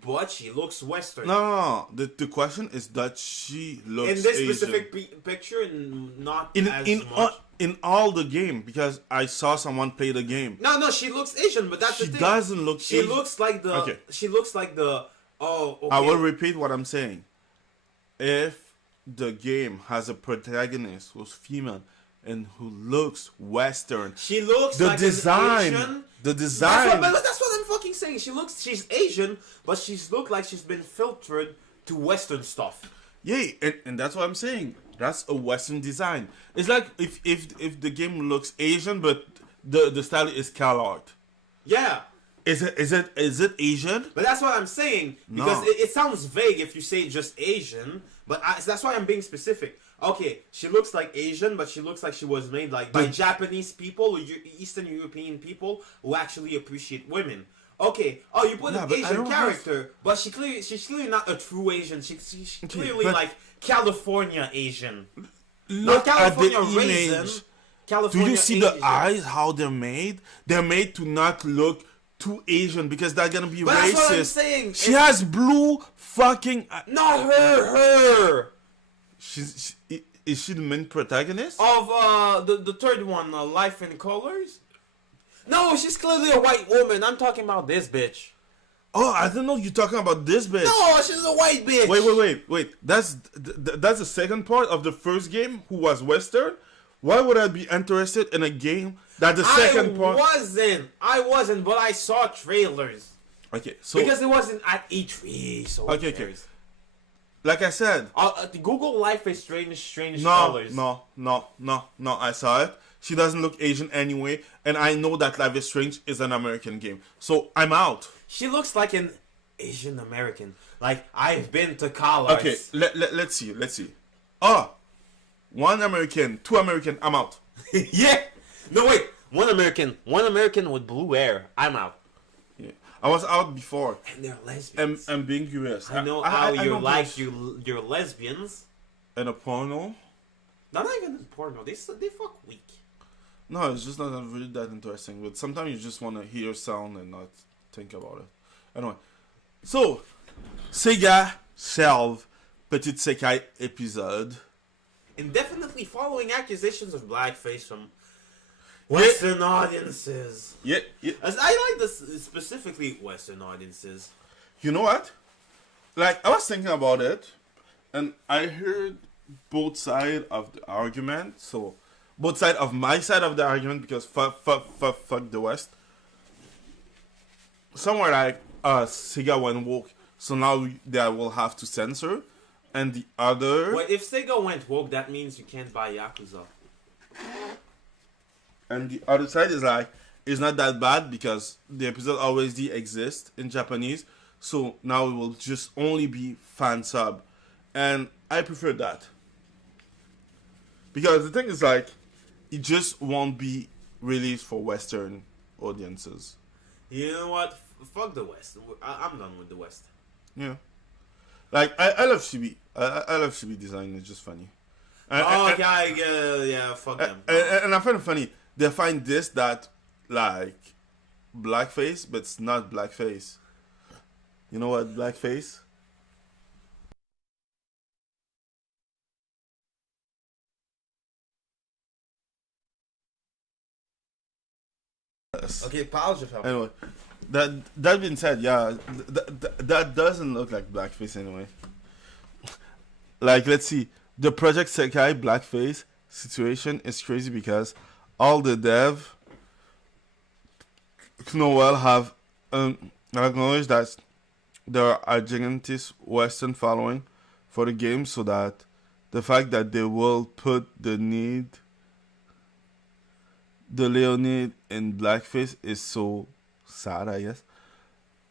but she looks Western. No. The question is that she looks Asian. In this specific picture, not as much. In all the game, because I saw someone play the game. No, she looks Asian, but that's the thing. She doesn't look Asian. She looks like the... Okay. She looks like the... Oh, okay. I will repeat what I'm saying. If the game has a protagonist who's female and who looks Western... She looks the like design, an Asian... The design... That's what I'm fucking saying. She's Asian, but she's looked like she's been filtered to Western stuff. Yeah, and that's what I'm saying. That's a Western design. It's like if the game looks Asian, but the style is colored. Yeah. Is it Asian? But that's what I'm saying. Because it sounds vague if you say just Asian. But that's why I'm being specific. Okay, she looks like Asian, but she looks like she was made like by Japanese people or Eastern European people who actually appreciate women. Okay, you put an Asian character, but she's clearly not a true Asian. She's clearly like California Asian. Look at the image. California Do you see Asian. the eyes, how they're made? They're made to not look too Asian because they're gonna be but racist. That's what I'm saying. She has blue fucking... Not her! Is she the main protagonist? Of the third one, Life in Colors? No, she's clearly a white woman. I'm talking about this bitch. Oh, I didn't know you're talking about this bitch. No, she's a white bitch. Wait. That's the second part of the first game who was Western? Why would I be interested in a game that the second part... I wasn't, but I saw trailers. Okay, so... Because it wasn't at E3, so... Okay. Like I said... Google Life is Strange No, Colors. No, I saw it. She doesn't look Asian anyway, and I know that Life is Strange is an American game. So, I'm out. She looks like an Asian American. Like, I've been to college. Okay, let's see. Oh, one American, two American, I'm out. Yeah. No, wait. One American with blue hair. I'm out. Yeah. I was out before. And they're lesbians. Ambiguous. I know how you don't like know. your lesbians. In a porno? Not even in porno. They fuck weak. No, it's just not really that interesting. But sometimes you just want to hear sound and not think about it. Anyway. So, Sega shelve Petite Sekai episode. Indefinitely following accusations of blackface from Western audiences. Yeah. As I like this specifically Western audiences. You know what? Like, I was thinking about it, and I heard both sides of the argument. So, both sides of my side of the argument, because fuck the West. Somewhere like, Sega went woke, so now they will have to censor. And the other... Well, if Sega went woke, that means you can't buy Yakuza. And the other side is like, it's not that bad because the episode already exists in Japanese. So now it will just only be fan sub. And I prefer that. Because the thing is like, it just won't be released for Western audiences. You know what? Fuck the West. I'm done with the West. Yeah. Like, I love Chibi. I love Chibi design. It's just funny. Yeah, fuck them. And I find it funny. They find this that, like, blackface, but it's not blackface. You know what blackface? Okay, pause your Anyway, that being said, yeah, that doesn't look like blackface anyway. Like, let's see. The Project Sekai blackface situation is crazy because all the dev Knowell have acknowledged that there are a gigantic Western following for the game, so that the fact that they will put the Leonid in blackface is so sad, I guess.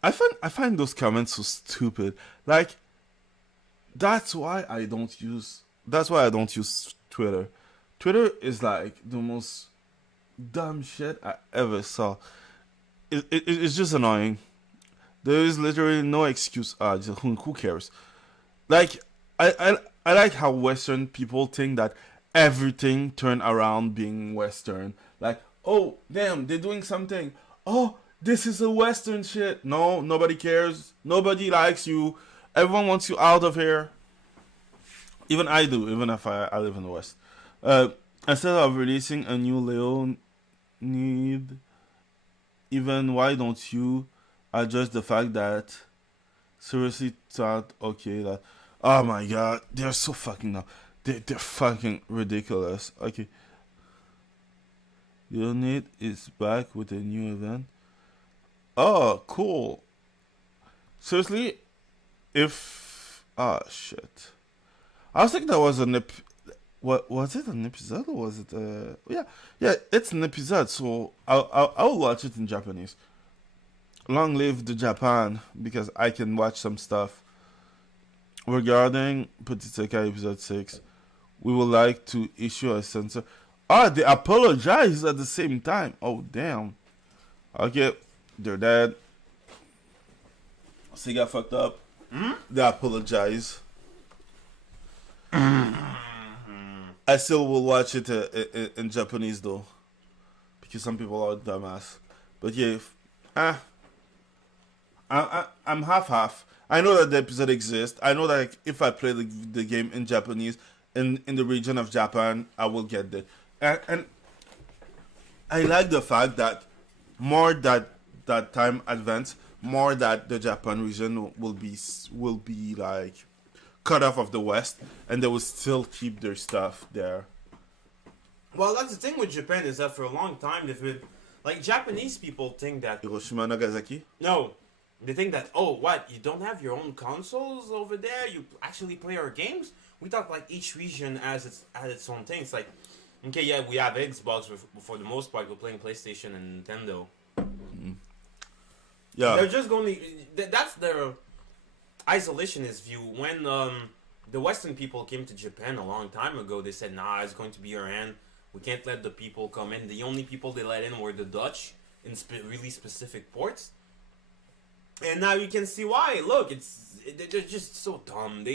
I find those comments so stupid. Like, that's why I don't use Twitter. Twitter is like the most dumb shit I ever saw. It's just annoying. There is literally no excuse. Who cares? Like, I like how Western people think that everything turn around being Western. Like, oh damn, they're doing something. Oh, this is a Western shit. No, nobody cares. Nobody likes you. Everyone wants you out of here. Even I do, even if I live in the West. Instead of releasing a new Leonid, even why don't you adjust the fact that seriously thought, okay, that, oh my god, they're so fucking now. They're fucking ridiculous. Okay. Leonid is back with a new event. Oh, cool. Seriously, if... Ah, shit. I was thinking that was what was it, an episode or was it? Yeah, it's an episode. So I'll watch it in Japanese. Long live the Japan, because I can watch some stuff. Regarding Petite Sekai episode 6, we would like to issue a censor. Ah, they apologize at the same time. Oh damn. Okay, they're dead. Sega fucked up. They apologize. I still will watch it in Japanese though, because some people are dumbass. But yeah, I'm half. I know that the episode exists. I know that, like, if I play the game in Japanese in the region of Japan, I will get it. And I like the fact that more that time advance, more that the Japan region will be like cut off of the West, and they will still keep their stuff there. Well, that's the thing with Japan, is that for a long time they've been, like, Japanese people think that Hiroshima, Nagasaki? No, they think that, oh, what, you don't have your own consoles over there? You actually play our games? We thought, like, each region has its own thing. It's like, okay, yeah, we have Xbox, but for the most part we're playing PlayStation and Nintendo. Mm-hmm. Yeah. They're just going to... That's their isolationist view. When the Western people came to Japan a long time ago, they said, nah, it's going to be our hand. We can't let the people come in. The only people they let in were the Dutch in really specific ports. And now you can see why. Look, they're just so dumb.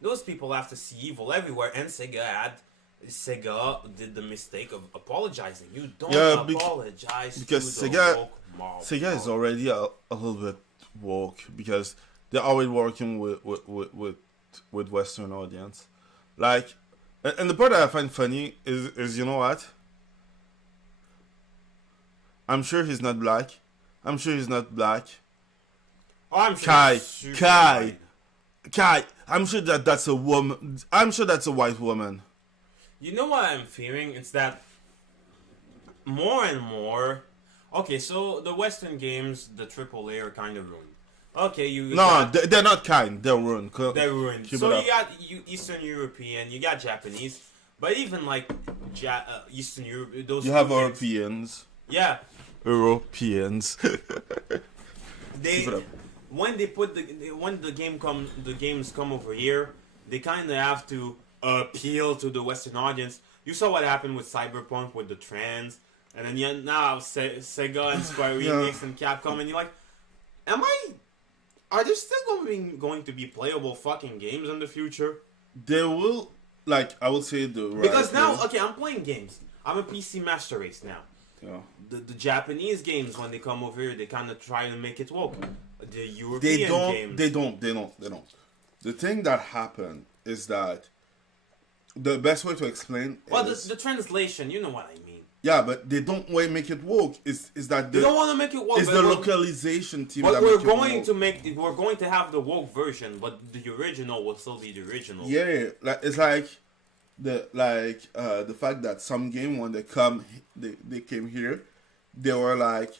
Those people have to see evil everywhere. And Sega did the mistake of apologizing. You don't apologize because to the Sega woke mob. Sega is already a little bit woke because they're already working with Western audience. Like, and the part that I find funny is you know what? I'm sure he's not black. I'm sure he's not black. Oh, I'm sure Kai. I'm sure that's a woman. I'm sure that's a white woman. You know what I'm fearing? It's that more and more. Okay, so the Western games, the AAA are kind of ruined. Okay, they're not kind. They're ruined. They're ruined. So you got Eastern European, you got Japanese, but even like Eastern Europe, those you have Europeans. Yeah. Europeans. When the games come over here, they kind of have to appeal to the Western audience. You saw what happened with Cyberpunk with the trans, and then now Sega and Square Enix and Capcom, and you're like, are there still going to be playable fucking games in the future? There will, I would say because now, okay, I'm playing games. I'm a PC master race now. Yeah. The Japanese games, when they come over here, they kind of try to make it woke. The European games, they don't. The thing that happened is that the best way to explain. Well, the translation, you know what I mean. Yeah, but they don't want to make it woke. Is that they don't want to make it woke? It's the localization team. But we're going to have the woke version, but the original will still be the original. Yeah, it's like the fact that some game when they came here, they were like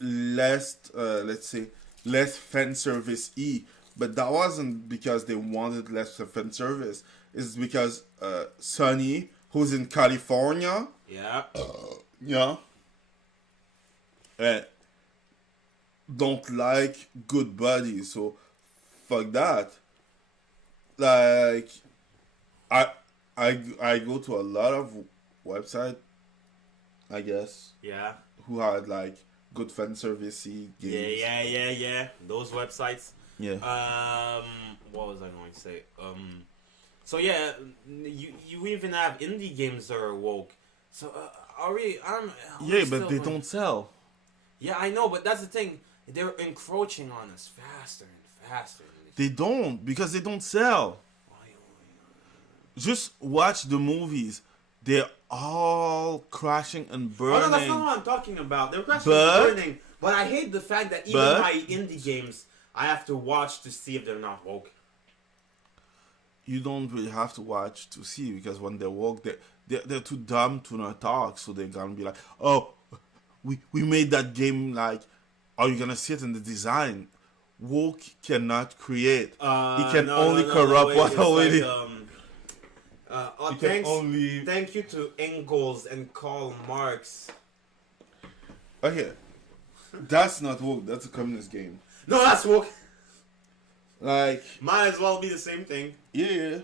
less let's say less fan service but that wasn't because they wanted less fan service. It's because Sony, who's in California, don't like good buddies, so fuck that. Like I go to a lot of websites, I guess. Yeah. Who had like good fan servicey games. Yeah. Those websites. Yeah. What was I going to say? So yeah, you even have indie games that are woke. So but they don't sell. Yeah, I know, but that's the thing. They're encroaching on us faster and faster. They don't, because they don't sell. Just watch the movies. They're all crashing and burning. Oh, no, that's not what I'm talking about. They're crashing and burning. But I hate the fact that even my indie games, I have to watch to see if they're not woke. You don't really have to watch to see, because when they woke, they're too dumb to not talk. So they're gonna be like, oh, we made that game, like, are you gonna see it in the design? Woke cannot create. He can only corrupt what already. Thank you to Engels and Karl Marx. Okay, that's not woke. That's a communist game. No, that's woke. Like, might as well be the same thing. Yeah,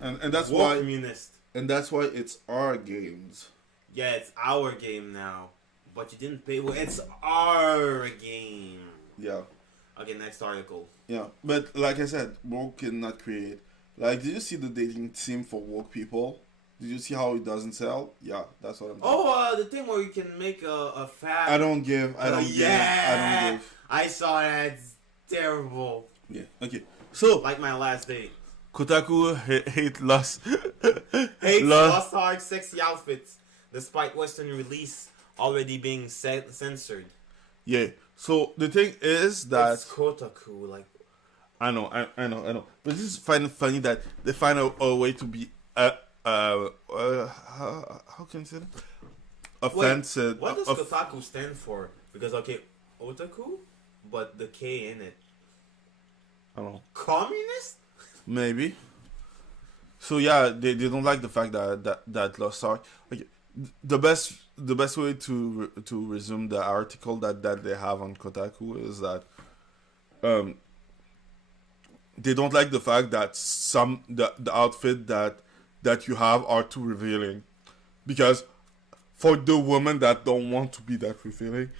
and that's woke why communist. And that's why it's our games. Yeah, it's our game now. But you didn't pay. Well, it's our game. Yeah. Okay, next article. Yeah, but like I said, woke cannot create. Like, did you see the dating sim for woke people? Did you see how it doesn't sell? Yeah, that's what I'm talking about. The thing where you can make a fat... I don't give. I saw that. It's terrible. Yeah, okay. So... Like my last date. Kotaku hate lost... Hates Lost Ark sexy outfits, despite Western release already being censored. Yeah, so the thing is that... It's Kotaku, like... I know. But this is funny that they find a way to be... how can you say that? Offensive. Wait, what does Kotaku stand for? Because, okay, otaku, but the K in it. I don't know. Communist? Maybe. So yeah, they don't like the fact that Lost Ark. Okay, the best way to resume the article that they have on Kotaku is that they don't like the fact that the outfit that you have are too revealing, because for the women that don't want to be that revealing,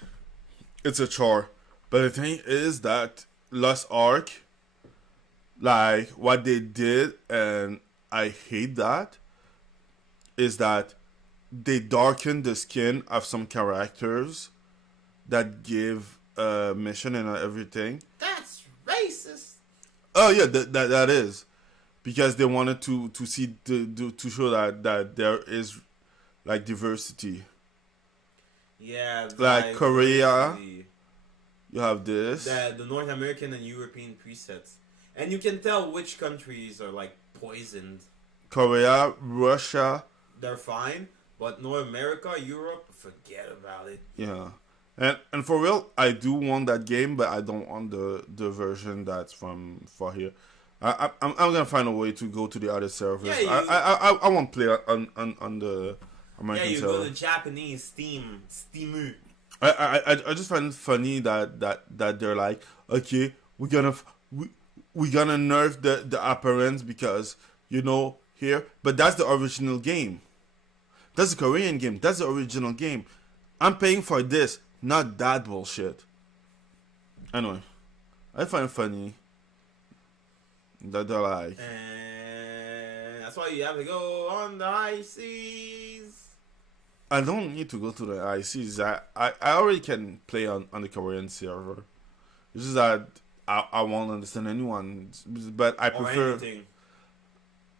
it's a chore. But the thing is that Lost Ark, like what they did, and I hate that, is that they darkened the skin of some characters that give mission and everything. That's racist. Oh yeah, that is because they wanted to see to show that there is like diversity. Yeah, Like Korea, diversity. you have this. The North American and European presets, and you can tell which countries are like poisoned. Korea, Russia. They're fine, but North America, Europe, forget about it. Yeah. And for real, I do want that game, but I don't want the version that's from for here. I'm gonna find a way to go to the other servers. Yeah, I won't play on the American Yeah, you server. go to Japanese Steamu. I just find it funny that they're like, okay, we're gonna nerf the appearance because here, but that's the original game. That's the Korean game. That's the original game. I'm paying for this, not that bullshit. Anyway, I find it funny that they're like, And that's why you have to go on the high seas. I don't need to go to the ICs. I already can play on the Korean server. It's just that I won't understand anyone, but I prefer. Anything.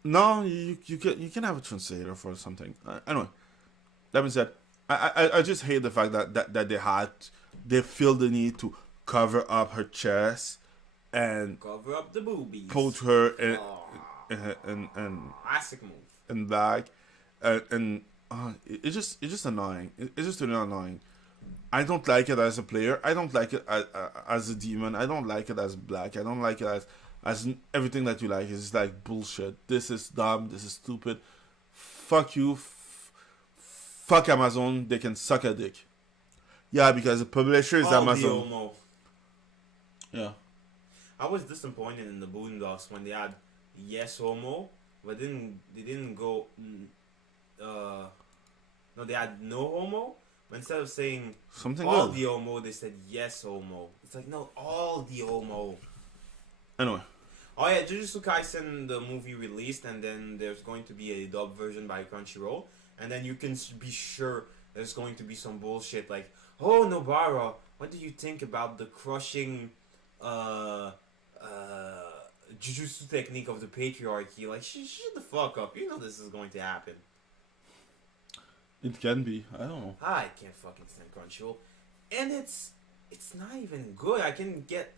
No, you can have a translator for something. Anyway, that being said, I just hate the fact that they feel the need to cover up her chest and Cover up the boobies. put her in Classic move. in black, and it's just annoying. It's just really annoying. I don't like it as a player. I don't like it as a demon. I don't like it as black. I don't like it as everything that you like. It's just like bullshit. This is dumb. This is stupid. Fuck you. Fuck Amazon. They can suck a dick. Yeah, because the publisher is All the Amazon. homo. Yeah. I was disappointed in the Boondocks when they had yes homo, but they didn't go. No, they had no homo. But instead of saying Something all good. the homo, they said yes homo. It's like no, all the homo. Anyway. Oh yeah, Jujusu Kaisen, the movie released, and then there's going to be a dub version by Crunchyroll, and then you can be sure there's going to be some bullshit like, oh Nobara, what do you think about the crushing, Jujutsu technique of the patriarchy? Like, shut the fuck up. You know this is going to happen. It can be. I don't know. I can't fucking stand Crunchyroll, and it's not even good. I can get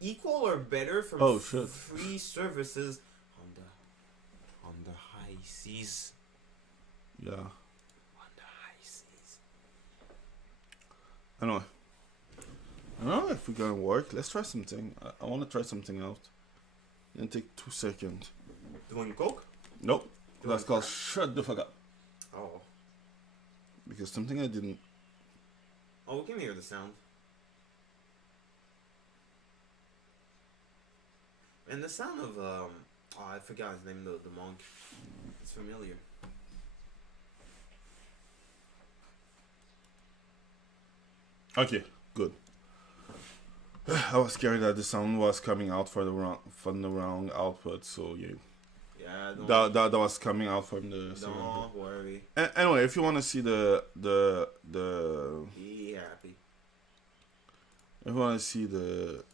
equal or better from free services on the high seas. Yeah. On the high seas. Anyway. I don't know if we're gonna work. Let's try something. I want to try something out. It'll take 2 seconds. Doing coke? Nope. Doing That's called crack? shut the fuck up. Oh. Because something I didn't. Oh, we can hear the sound. And the sound of I forgot his name, the monk. It's familiar. Okay, good. I was scared that the sound was coming out from the wrong output, so yeah. Yeah, That was coming out from the. don't worry. Anyway, if you want to see the Be happy. if you want to see the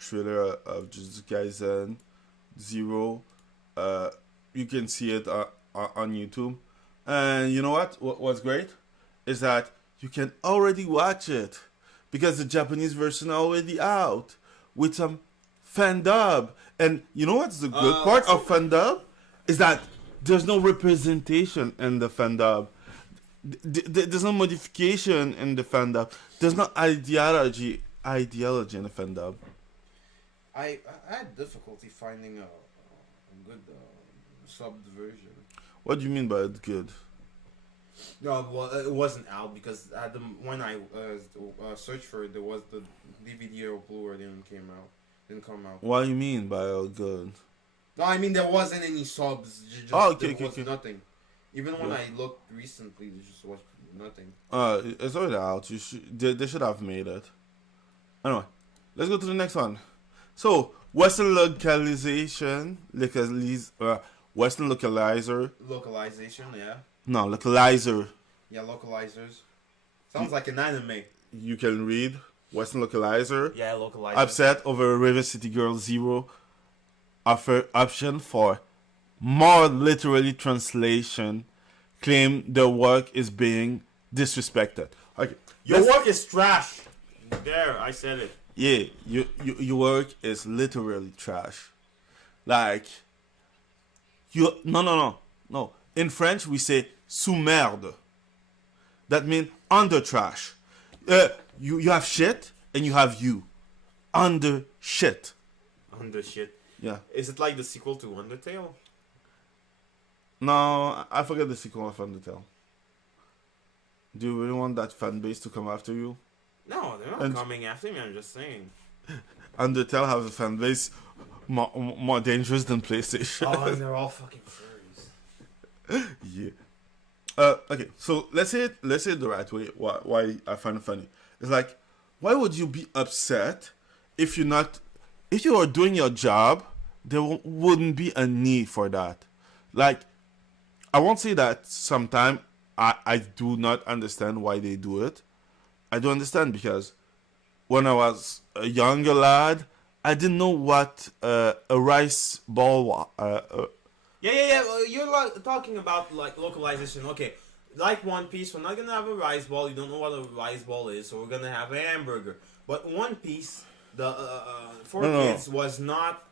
trailer of Jujutsu Kaisen 0, you can see it on YouTube. And you know what's great is that you can already watch it because the Japanese version already out with some fan dub. And you know what's the good part of fan dub is that there's no representation in the fan dub. There's no modification in the fan dub. There's no ideology in the fan dub. I had difficulty finding a good subbed version. What do you mean by it's good? No, well, it wasn't out because when I searched for it, there was the DVD or Blu-ray didn't come out. What do you mean by good? No, I mean there wasn't any subs. Just, Oh, okay, there was okay. nothing. Even when I looked recently, there just was nothing. It's already out. They should have made it. Anyway, let's go to the next one. So, Western localization, Western localizer. Localization, yeah. No, localizer. Yeah, localizers. Sounds like an anime. You can read Western localizer. Yeah, localizer. Upset over River City Girl Zero offer option for more literally translation. Claim their work is being disrespected. Okay, Your work is trash. There, I said it. Yeah, your work is literally trash. Like, no. In French, we say sous merde. That means under trash. You have shit and you have you. Under shit. Under shit. Yeah. Is it like the sequel to Undertale? No, I forget the sequel of Undertale. Do you really want that fan base to come after you? No, they're not coming after me. I'm just saying. Undertale has a fan base more dangerous than PlayStation. Oh, and they're all fucking furries. Yeah. Okay, so let's say it the right way. Why I find it funny? It's like, why would you be upset if you are doing your job? There wouldn't be a need for that. Like, I won't say that sometimes I do not understand why they do it. I do understand because when I was a younger lad, I didn't know what a rice ball was. Yeah. Well, you're talking about like localization. Okay, like One Piece, we're not gonna have a rice ball. You don't know what a rice ball is, so we're gonna have a hamburger. But One Piece, the kids was not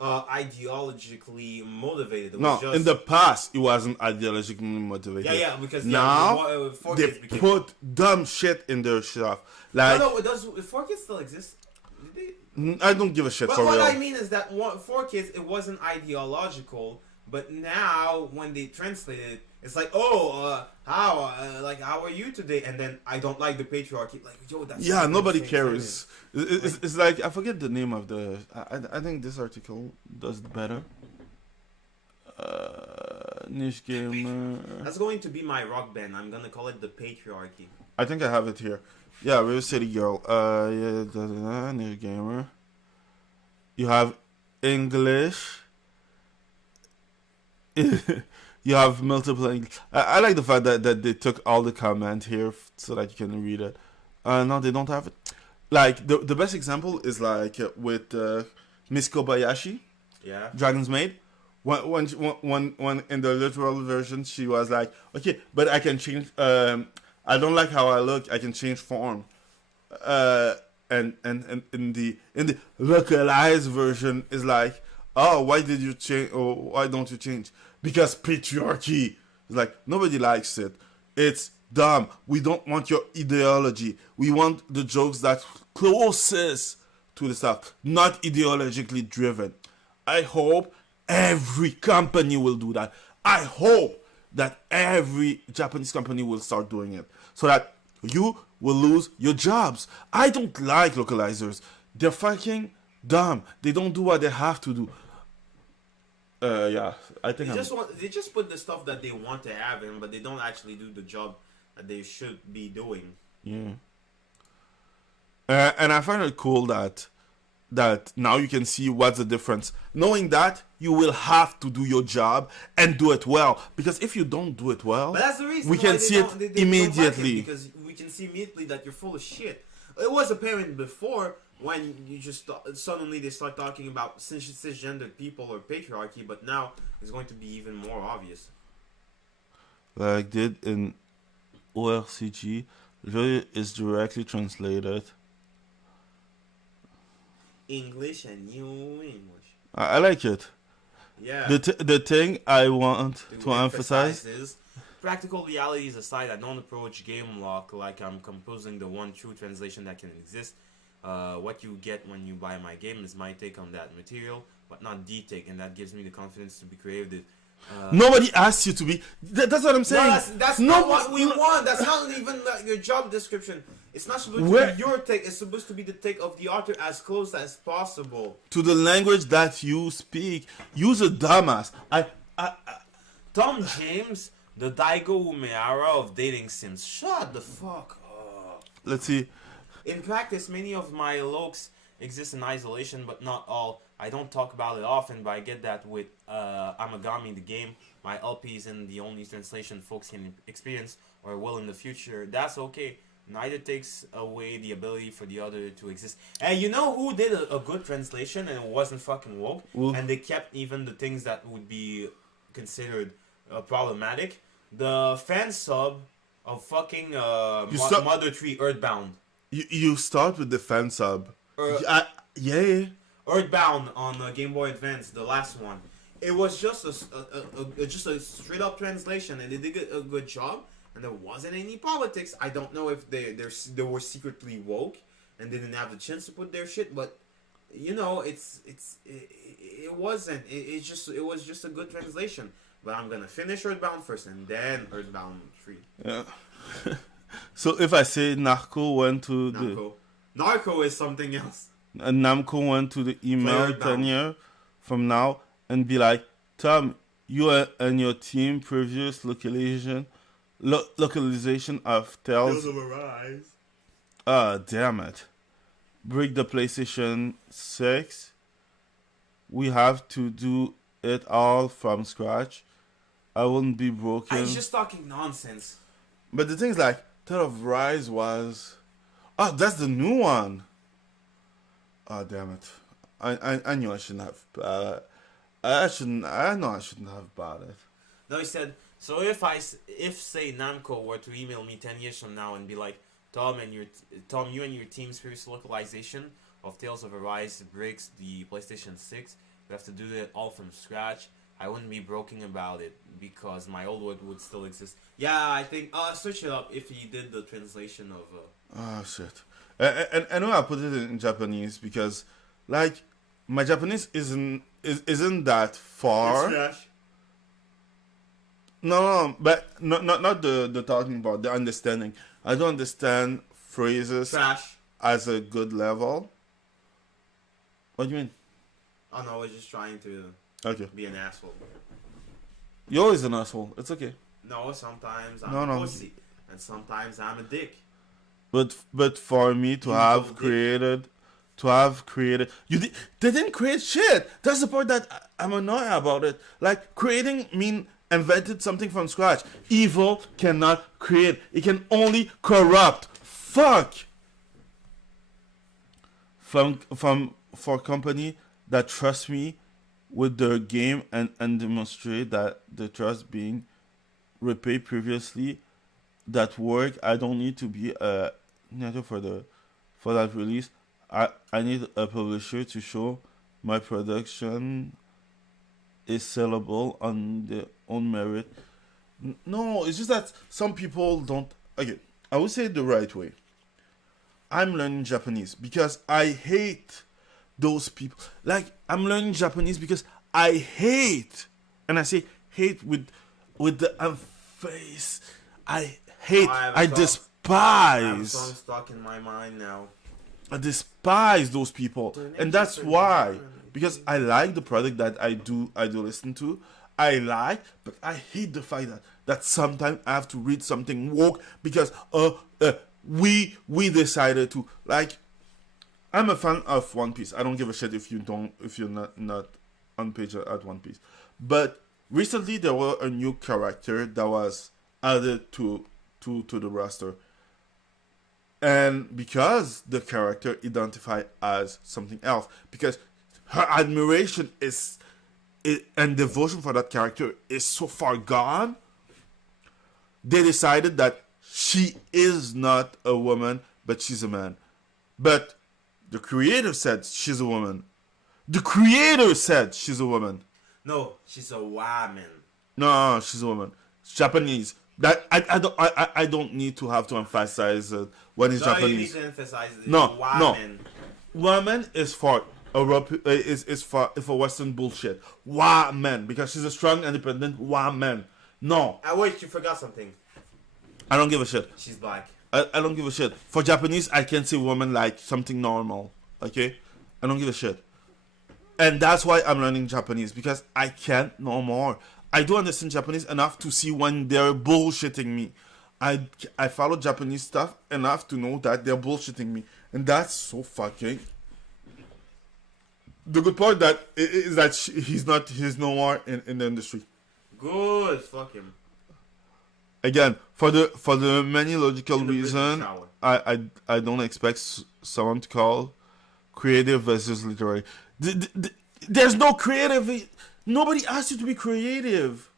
ideologically motivated. It was just... in the past, it wasn't ideologically motivated. Yeah, because now they put dumb shit in their stuff. Like, no, does 4Kids still exist? I don't give a shit. But for what real. I mean is that 4Kids, it wasn't ideological, but now when they translate it, it's like, how are you today? And then I don't like the patriarchy. Like, yo, that's nobody cares. It's like, I forget the name of the. I think this article does it better. Niche gamer. That's going to be my rock band. I'm gonna call it the patriarchy. I think I have it here. Yeah, River City Girl. Niche gamer. You have English. You have multiple. I like the fact that they took all the comment here so that you can read it. No, they don't have it. Like the best example is like with Miss Kobayashi. Yeah. Dragon's Maid. When in the literal version she was like, okay, but I can change. I don't like how I look. I can change form. And in the localized version is like, oh, why did you change? Or why don't you change? Because patriarchy. It's like, nobody likes it. It's dumb. We don't want your ideology. We want the jokes that's closest to the stuff, not ideologically driven. I hope every company will do that. I hope that every Japanese company will start doing it so that you will lose your jobs. I don't like localizers. They're fucking dumb. They don't do what they have to do. I think they just put the stuff that they want to have in, but they don't actually do the job that they should be doing. Yeah. And I find it cool that now you can see what's the difference. Knowing that you will have to do your job and do it well, because if you don't do it well, but that's the reason we can see it immediately. Because we can see immediately that you're full of shit. It was apparent before. When you just suddenly they start talking about cisgendered people or patriarchy, but now it's going to be even more obvious. Like did in ORCG, really is directly translated. English and new English. I like it. Yeah. The thing I want to emphasize is practical realities aside, I don't approach game lock like I'm composing the one true translation that can exist. What you get when you buy my game is my take on that material, but not the take, and that gives me the confidence to be creative. Nobody asked you to be. That's what I'm saying. No, that's not what we want. That's not even your job description. It's not supposed to be your take. It's supposed to be the take of the author as close as possible to the language that you speak. Use a dumbass. Tom James The Daigo Umehara of dating sims. Shut the fuck up. Let's see. In practice, many of my lokes exist in isolation, but not all. I don't talk about it often, but I get that with Amagami the game, my LP isn't the only translation folks can experience or will in the future. That's okay. Neither takes away the ability for the other to exist. And you know who did a good translation and it wasn't fucking woke? Ooh. And they kept even the things that would be considered problematic? The fan sub of fucking Mother 3 Earthbound. You start with the fan sub. Yeah. Earthbound on Game Boy Advance, the last one. It was just a straight up translation, and they did a good job. And there wasn't any politics. I don't know if they were secretly woke and didn't have the chance to put their shit, but you know, it wasn't. It was just a good translation. But I'm gonna finish Earthbound first, and then Earthbound 3. Yeah. So if I say Narco went to Narco is something else. Namco went to the email 10 years from now and be like, Tom, you and your team previous localization of Tales of Arise. Damn it. Break the PlayStation 6. We have to do it all from scratch. I wouldn't be broken. He's just talking nonsense. But the thing is, like, Tale of Rise was... Oh, that's the new one. Oh, damn it. I knew I shouldn't have... I know I shouldn't have bought it. No, he said, so if say Namco were to email me 10 years from now and be like, Tom, you and your team's previous localization of Tales of Arise breaks the PlayStation 6. We have to do it all from scratch. I wouldn't be broken about it because my old one would still exist. Yeah, I think search it up if he did the translation of. Oh shit! And I know I put it in Japanese because, like, my Japanese isn't that far. It's trash. No, but not the talking about, the understanding. I don't understand phrases Trash. as a good level. What do you mean? Oh no, I was just trying to be an asshole. You're always an asshole. It's okay. No, sometimes I'm a pussy, and sometimes I'm a dick. But for me to have created, they didn't create shit. That's the part that I'm annoyed about it. Like, creating invented something from scratch. Evil cannot create. It can only corrupt. Fuck. For company that trust me with their game and demonstrate that the trust being repaid previously, that work. I don't need to be a for that release. I need a publisher to show my production is sellable on their own merit. No, it's just that some people don't. Okay, I would say it the right way. I'm learning Japanese because I hate those people. Like, I'm learning Japanese because I hate, and I say hate with the face. I hate. I despise. I have a song stuck in my mind now. I despise those people, and that's why. Because I like the product that I do listen to. I like, but I hate the fact that sometimes I have to read something woke because we decided to. Like, I'm a fan of One Piece. I don't give a shit if you're not on page at One Piece. But recently there was a new character that was added to the roster. And because the character identified as something else, because her admiration and devotion for that character is so far gone, they decided that she is not a woman, but she's a man. But the creator said she's a woman. The creator said she's a woman. No, she's a woman. No, she's a woman. It's Japanese. That I don't need to have to emphasize it when it's Japanese. You need to emphasize it. No. Woman. Woman is for Europe, is for Western bullshit. Woman, because she's a strong, independent woman. No. Wait, you forgot something. I don't give a shit. She's black. I don't give a shit. For Japanese, I can say woman like something normal. Okay? I don't give a shit. And that's why I'm learning Japanese, because I can't no more. I do understand Japanese enough to see when they're bullshitting me. I follow Japanese stuff enough to know that they're bullshitting me, and that's so fucking. The good part that is that he's no more in the industry. Good, fuck him. Again, for the many logical In the business reason, shower. I don't expect someone to call creative versus literary. There's no creative. Nobody asked you to be creative.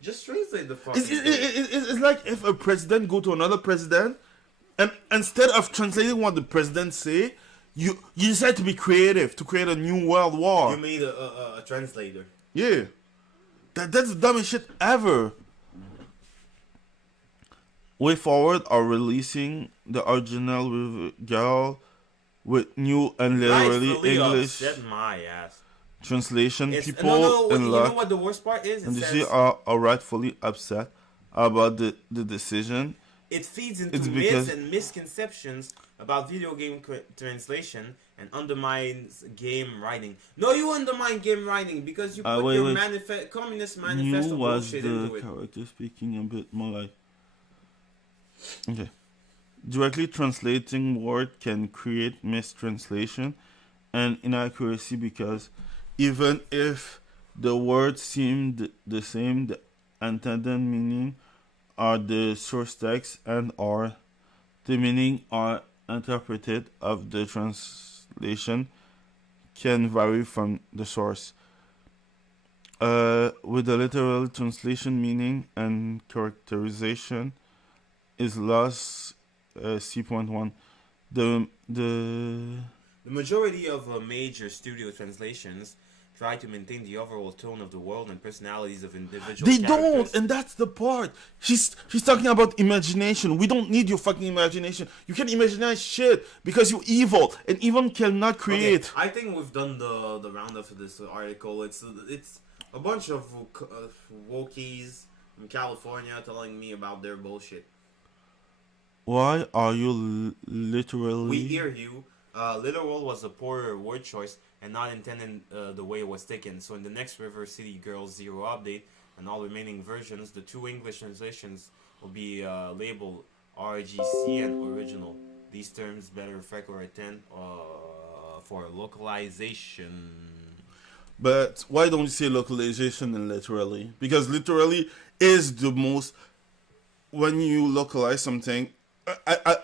Just translate the fucking thing. It's like if a president go to another president, and instead of translating what the president say, you decide to be creative to create a new world war. You made a translator. Yeah, that's the dumbest shit ever. Way Forward are releasing the original girl with new and literally Rightfully English upset my ass. translation. It's, People no, in you luck know what the worst part is? and It you says see are rightfully upset about the decision. it feeds into It's myths because- and misconceptions about video game translation and undermines game writing. No, you undermine game writing because you put wait, your wait. communist New manifesto was bullshit the into it. character speaking a bit more like. Okay. Directly translating word can create mistranslation and inaccuracy because even if the words seem the same, the intended meaning are the source text and or the meaning or interpreted of the translation can vary from the source. With the literal translation, meaning and characterization is lost. C.1. The The majority of major studio translations try to maintain the overall tone of the world and personalities of individual they characters. don't, and that's the part. She's talking about imagination. We don't need your fucking imagination. You can imagine shit because you're evil, and evil cannot create. Okay, I think we've done the roundup of this article. It's a bunch of wokies in California telling me about their bullshit. Why are you literally? We hear you. Literal was a poor word choice and not intended the way it was taken. So in the next River City Girls Zero update and all remaining versions, the two English translations will be labeled RGC and original. These terms better reflect or attend for localization. But why don't you say localization and literally? Because literally is the most. When you localize something,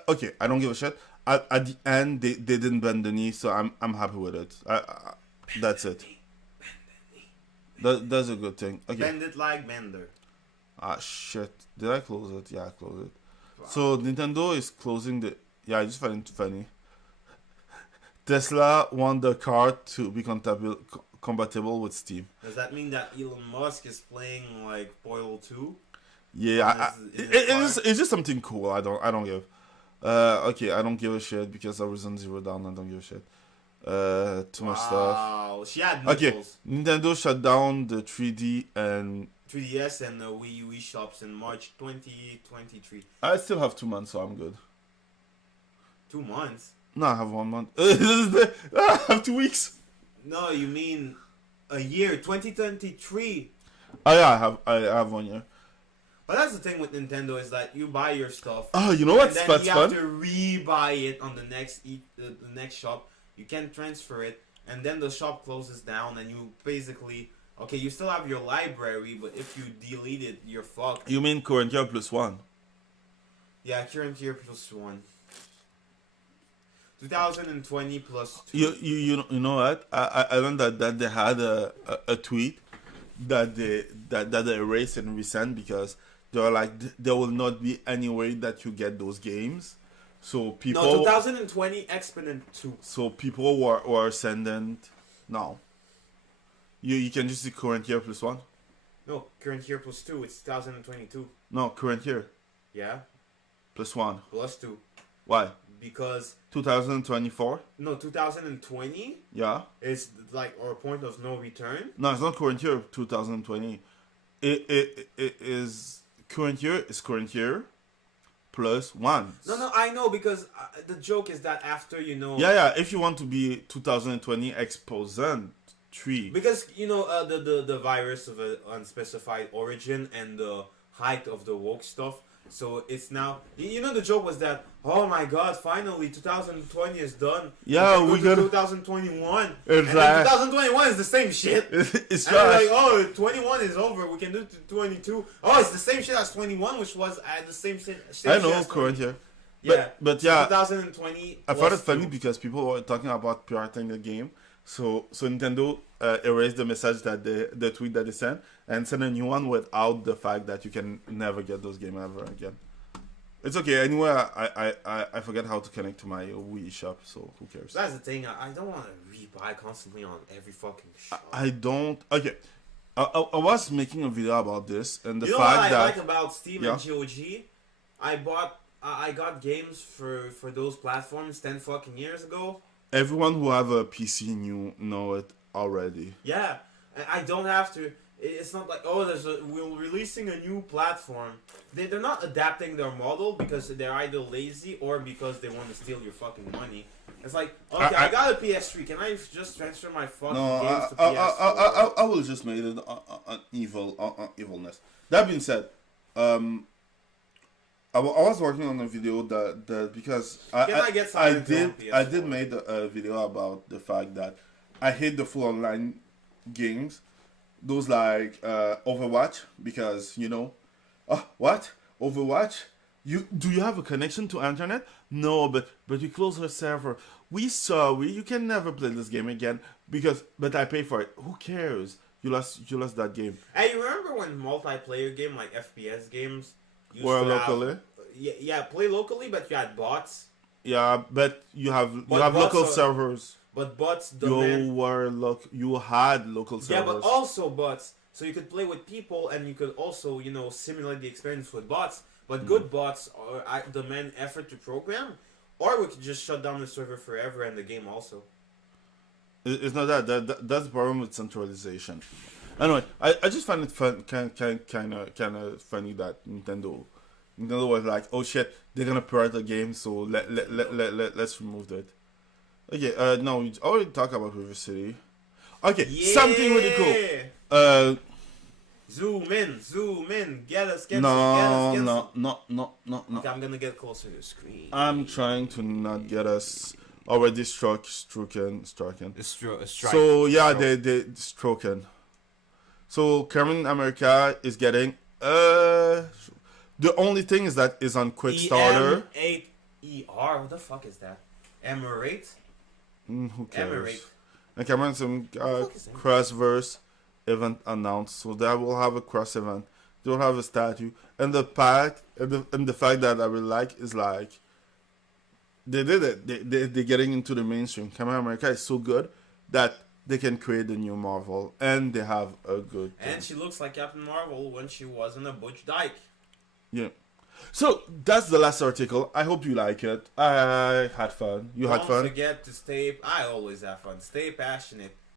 okay, I don't give a shit. At the end, they didn't bend the knee, so I'm happy with it. That's it. That's a good thing. Okay. Bend it like Bender. Ah shit! Did I close it? Yeah, I closed it. Wow. So Nintendo is closing the. Yeah, I just find it funny. Tesla want the car to be compatible with Steam. Does that mean that Elon Musk is playing like Portal 2? Yeah, it's just something cool. I don't give. Okay, I don't give a shit because I was on Zero Down. I don't give a shit. Too much stuff. Wow, she had Okay, nipples. Nintendo shut down the 3D and 3DS and Wii U shops in March 2023. I still have 2 months, so I'm good. 2 months? No, I have 1 month. I have 2 weeks. No, you mean a year, 2023. Oh yeah, I have 1 year. But that's the thing with Nintendo is that you buy your stuff. Oh, you know what's and then you fun? have to re-buy it on the next shop. You can't transfer it, and then the shop closes down, and you basically you still have your library, but if you delete it, you're fucked. You mean current year plus 1? Yeah, current year plus 1. 2020 plus 2. You know what? I learned that they had a tweet that they erased and resent because they were like there will not be any way that you get those games. So people. No, 2020 Exponent 2. So people were sending. No. You can just see current year plus 1. No, current year plus 2. It's 2022. No, current year Yeah, plus 1. plus 2. Why? Because 2024. no, 2020 Yeah. is like our point of no return. No, it's not current year. 2020. It is current year. Is current year plus 1. No, I know because the joke is that after Yeah. If you want to be 2020 exposant, 3. Because the virus of unspecified origin and the height of the woke stuff. So it's now the joke was that, oh my god, finally 2020 is done. Yeah, we got 2021. It's and like 2021 is the same shit. it's And they're trash. like, oh, 21 is over. We can do 22. Oh, it's the same shit as 21, which was at the same I shit know, as 20. current year. Yeah, But yeah, 2020. I found it was funny too. because people were talking about pirating the game. So Nintendo erased the message that the tweet that they sent and sent a new one without the fact that you can never get those games ever again. It's okay. Anyway, I forget how to connect to my Wii shop, so who cares? That's the thing. I don't want to rebuy constantly on every fucking shop. I don't. Okay, I was making a video about this and the You know fact what I that like about Steam Yeah. and GOG? I got games for those platforms 10 fucking years ago. everyone who have a PC know it already. Yeah, and I don't have to. It's not like, oh, we're releasing a new platform. They're not adapting their model because they're either lazy or because they want to steal your fucking money. It's like, okay, I got a PS3. Can I just transfer my fucking No, games to PS4? I will just make it an evilness. That being said, I was working on a video that because I get Silent Hill on I PS4? did made a video about the fact that I hate the full online games, those like Overwatch, because what Overwatch. Do you have a connection to internet? No, but you close the server. We sorry, you can never play this game again but I pay for it. Who cares? You lost that game. Hey, you remember when multiplayer game like FPS games used Or to locally? have, yeah, play locally, but you had bots. Yeah, but you have But local bots are- servers. But bots demand. You had local Yeah, servers. but also bots. So you could play with people, and you could also, simulate the experience with bots. But good bots demand effort to program, or we could just shut down the server forever and the game also. It's not that's the problem with centralization. Anyway, I just find it fun, kind of funny that Nintendo was like, oh shit, they're gonna pirate the game, so let's remove it. Okay, no, we already talked about River City. Okay, something really cool. Zoom in, get us, get us, No. Okay, I'm gonna get closer to the screen. I'm trying to not get us already stricken. It's strike. So yeah, they stroken. So Carmen America is getting the only thing is that is on quick starter. EM8ER, what the fuck is that? Emirate? Who cares? Emirate. And Cameron some fuck is that? crossverse event announced, so they will have a cross event. They will have a statue, and the fact that I really like is like they did it. They're getting into the mainstream. Captain America is so good that they can create the new Marvel, and they have a good. And she looks like Captain Marvel when she wasn't a butch dyke. Yeah. So that's the last article. I hope you like it. I had fun. You had Don't fun. forget to I always have fun. Stay passionate.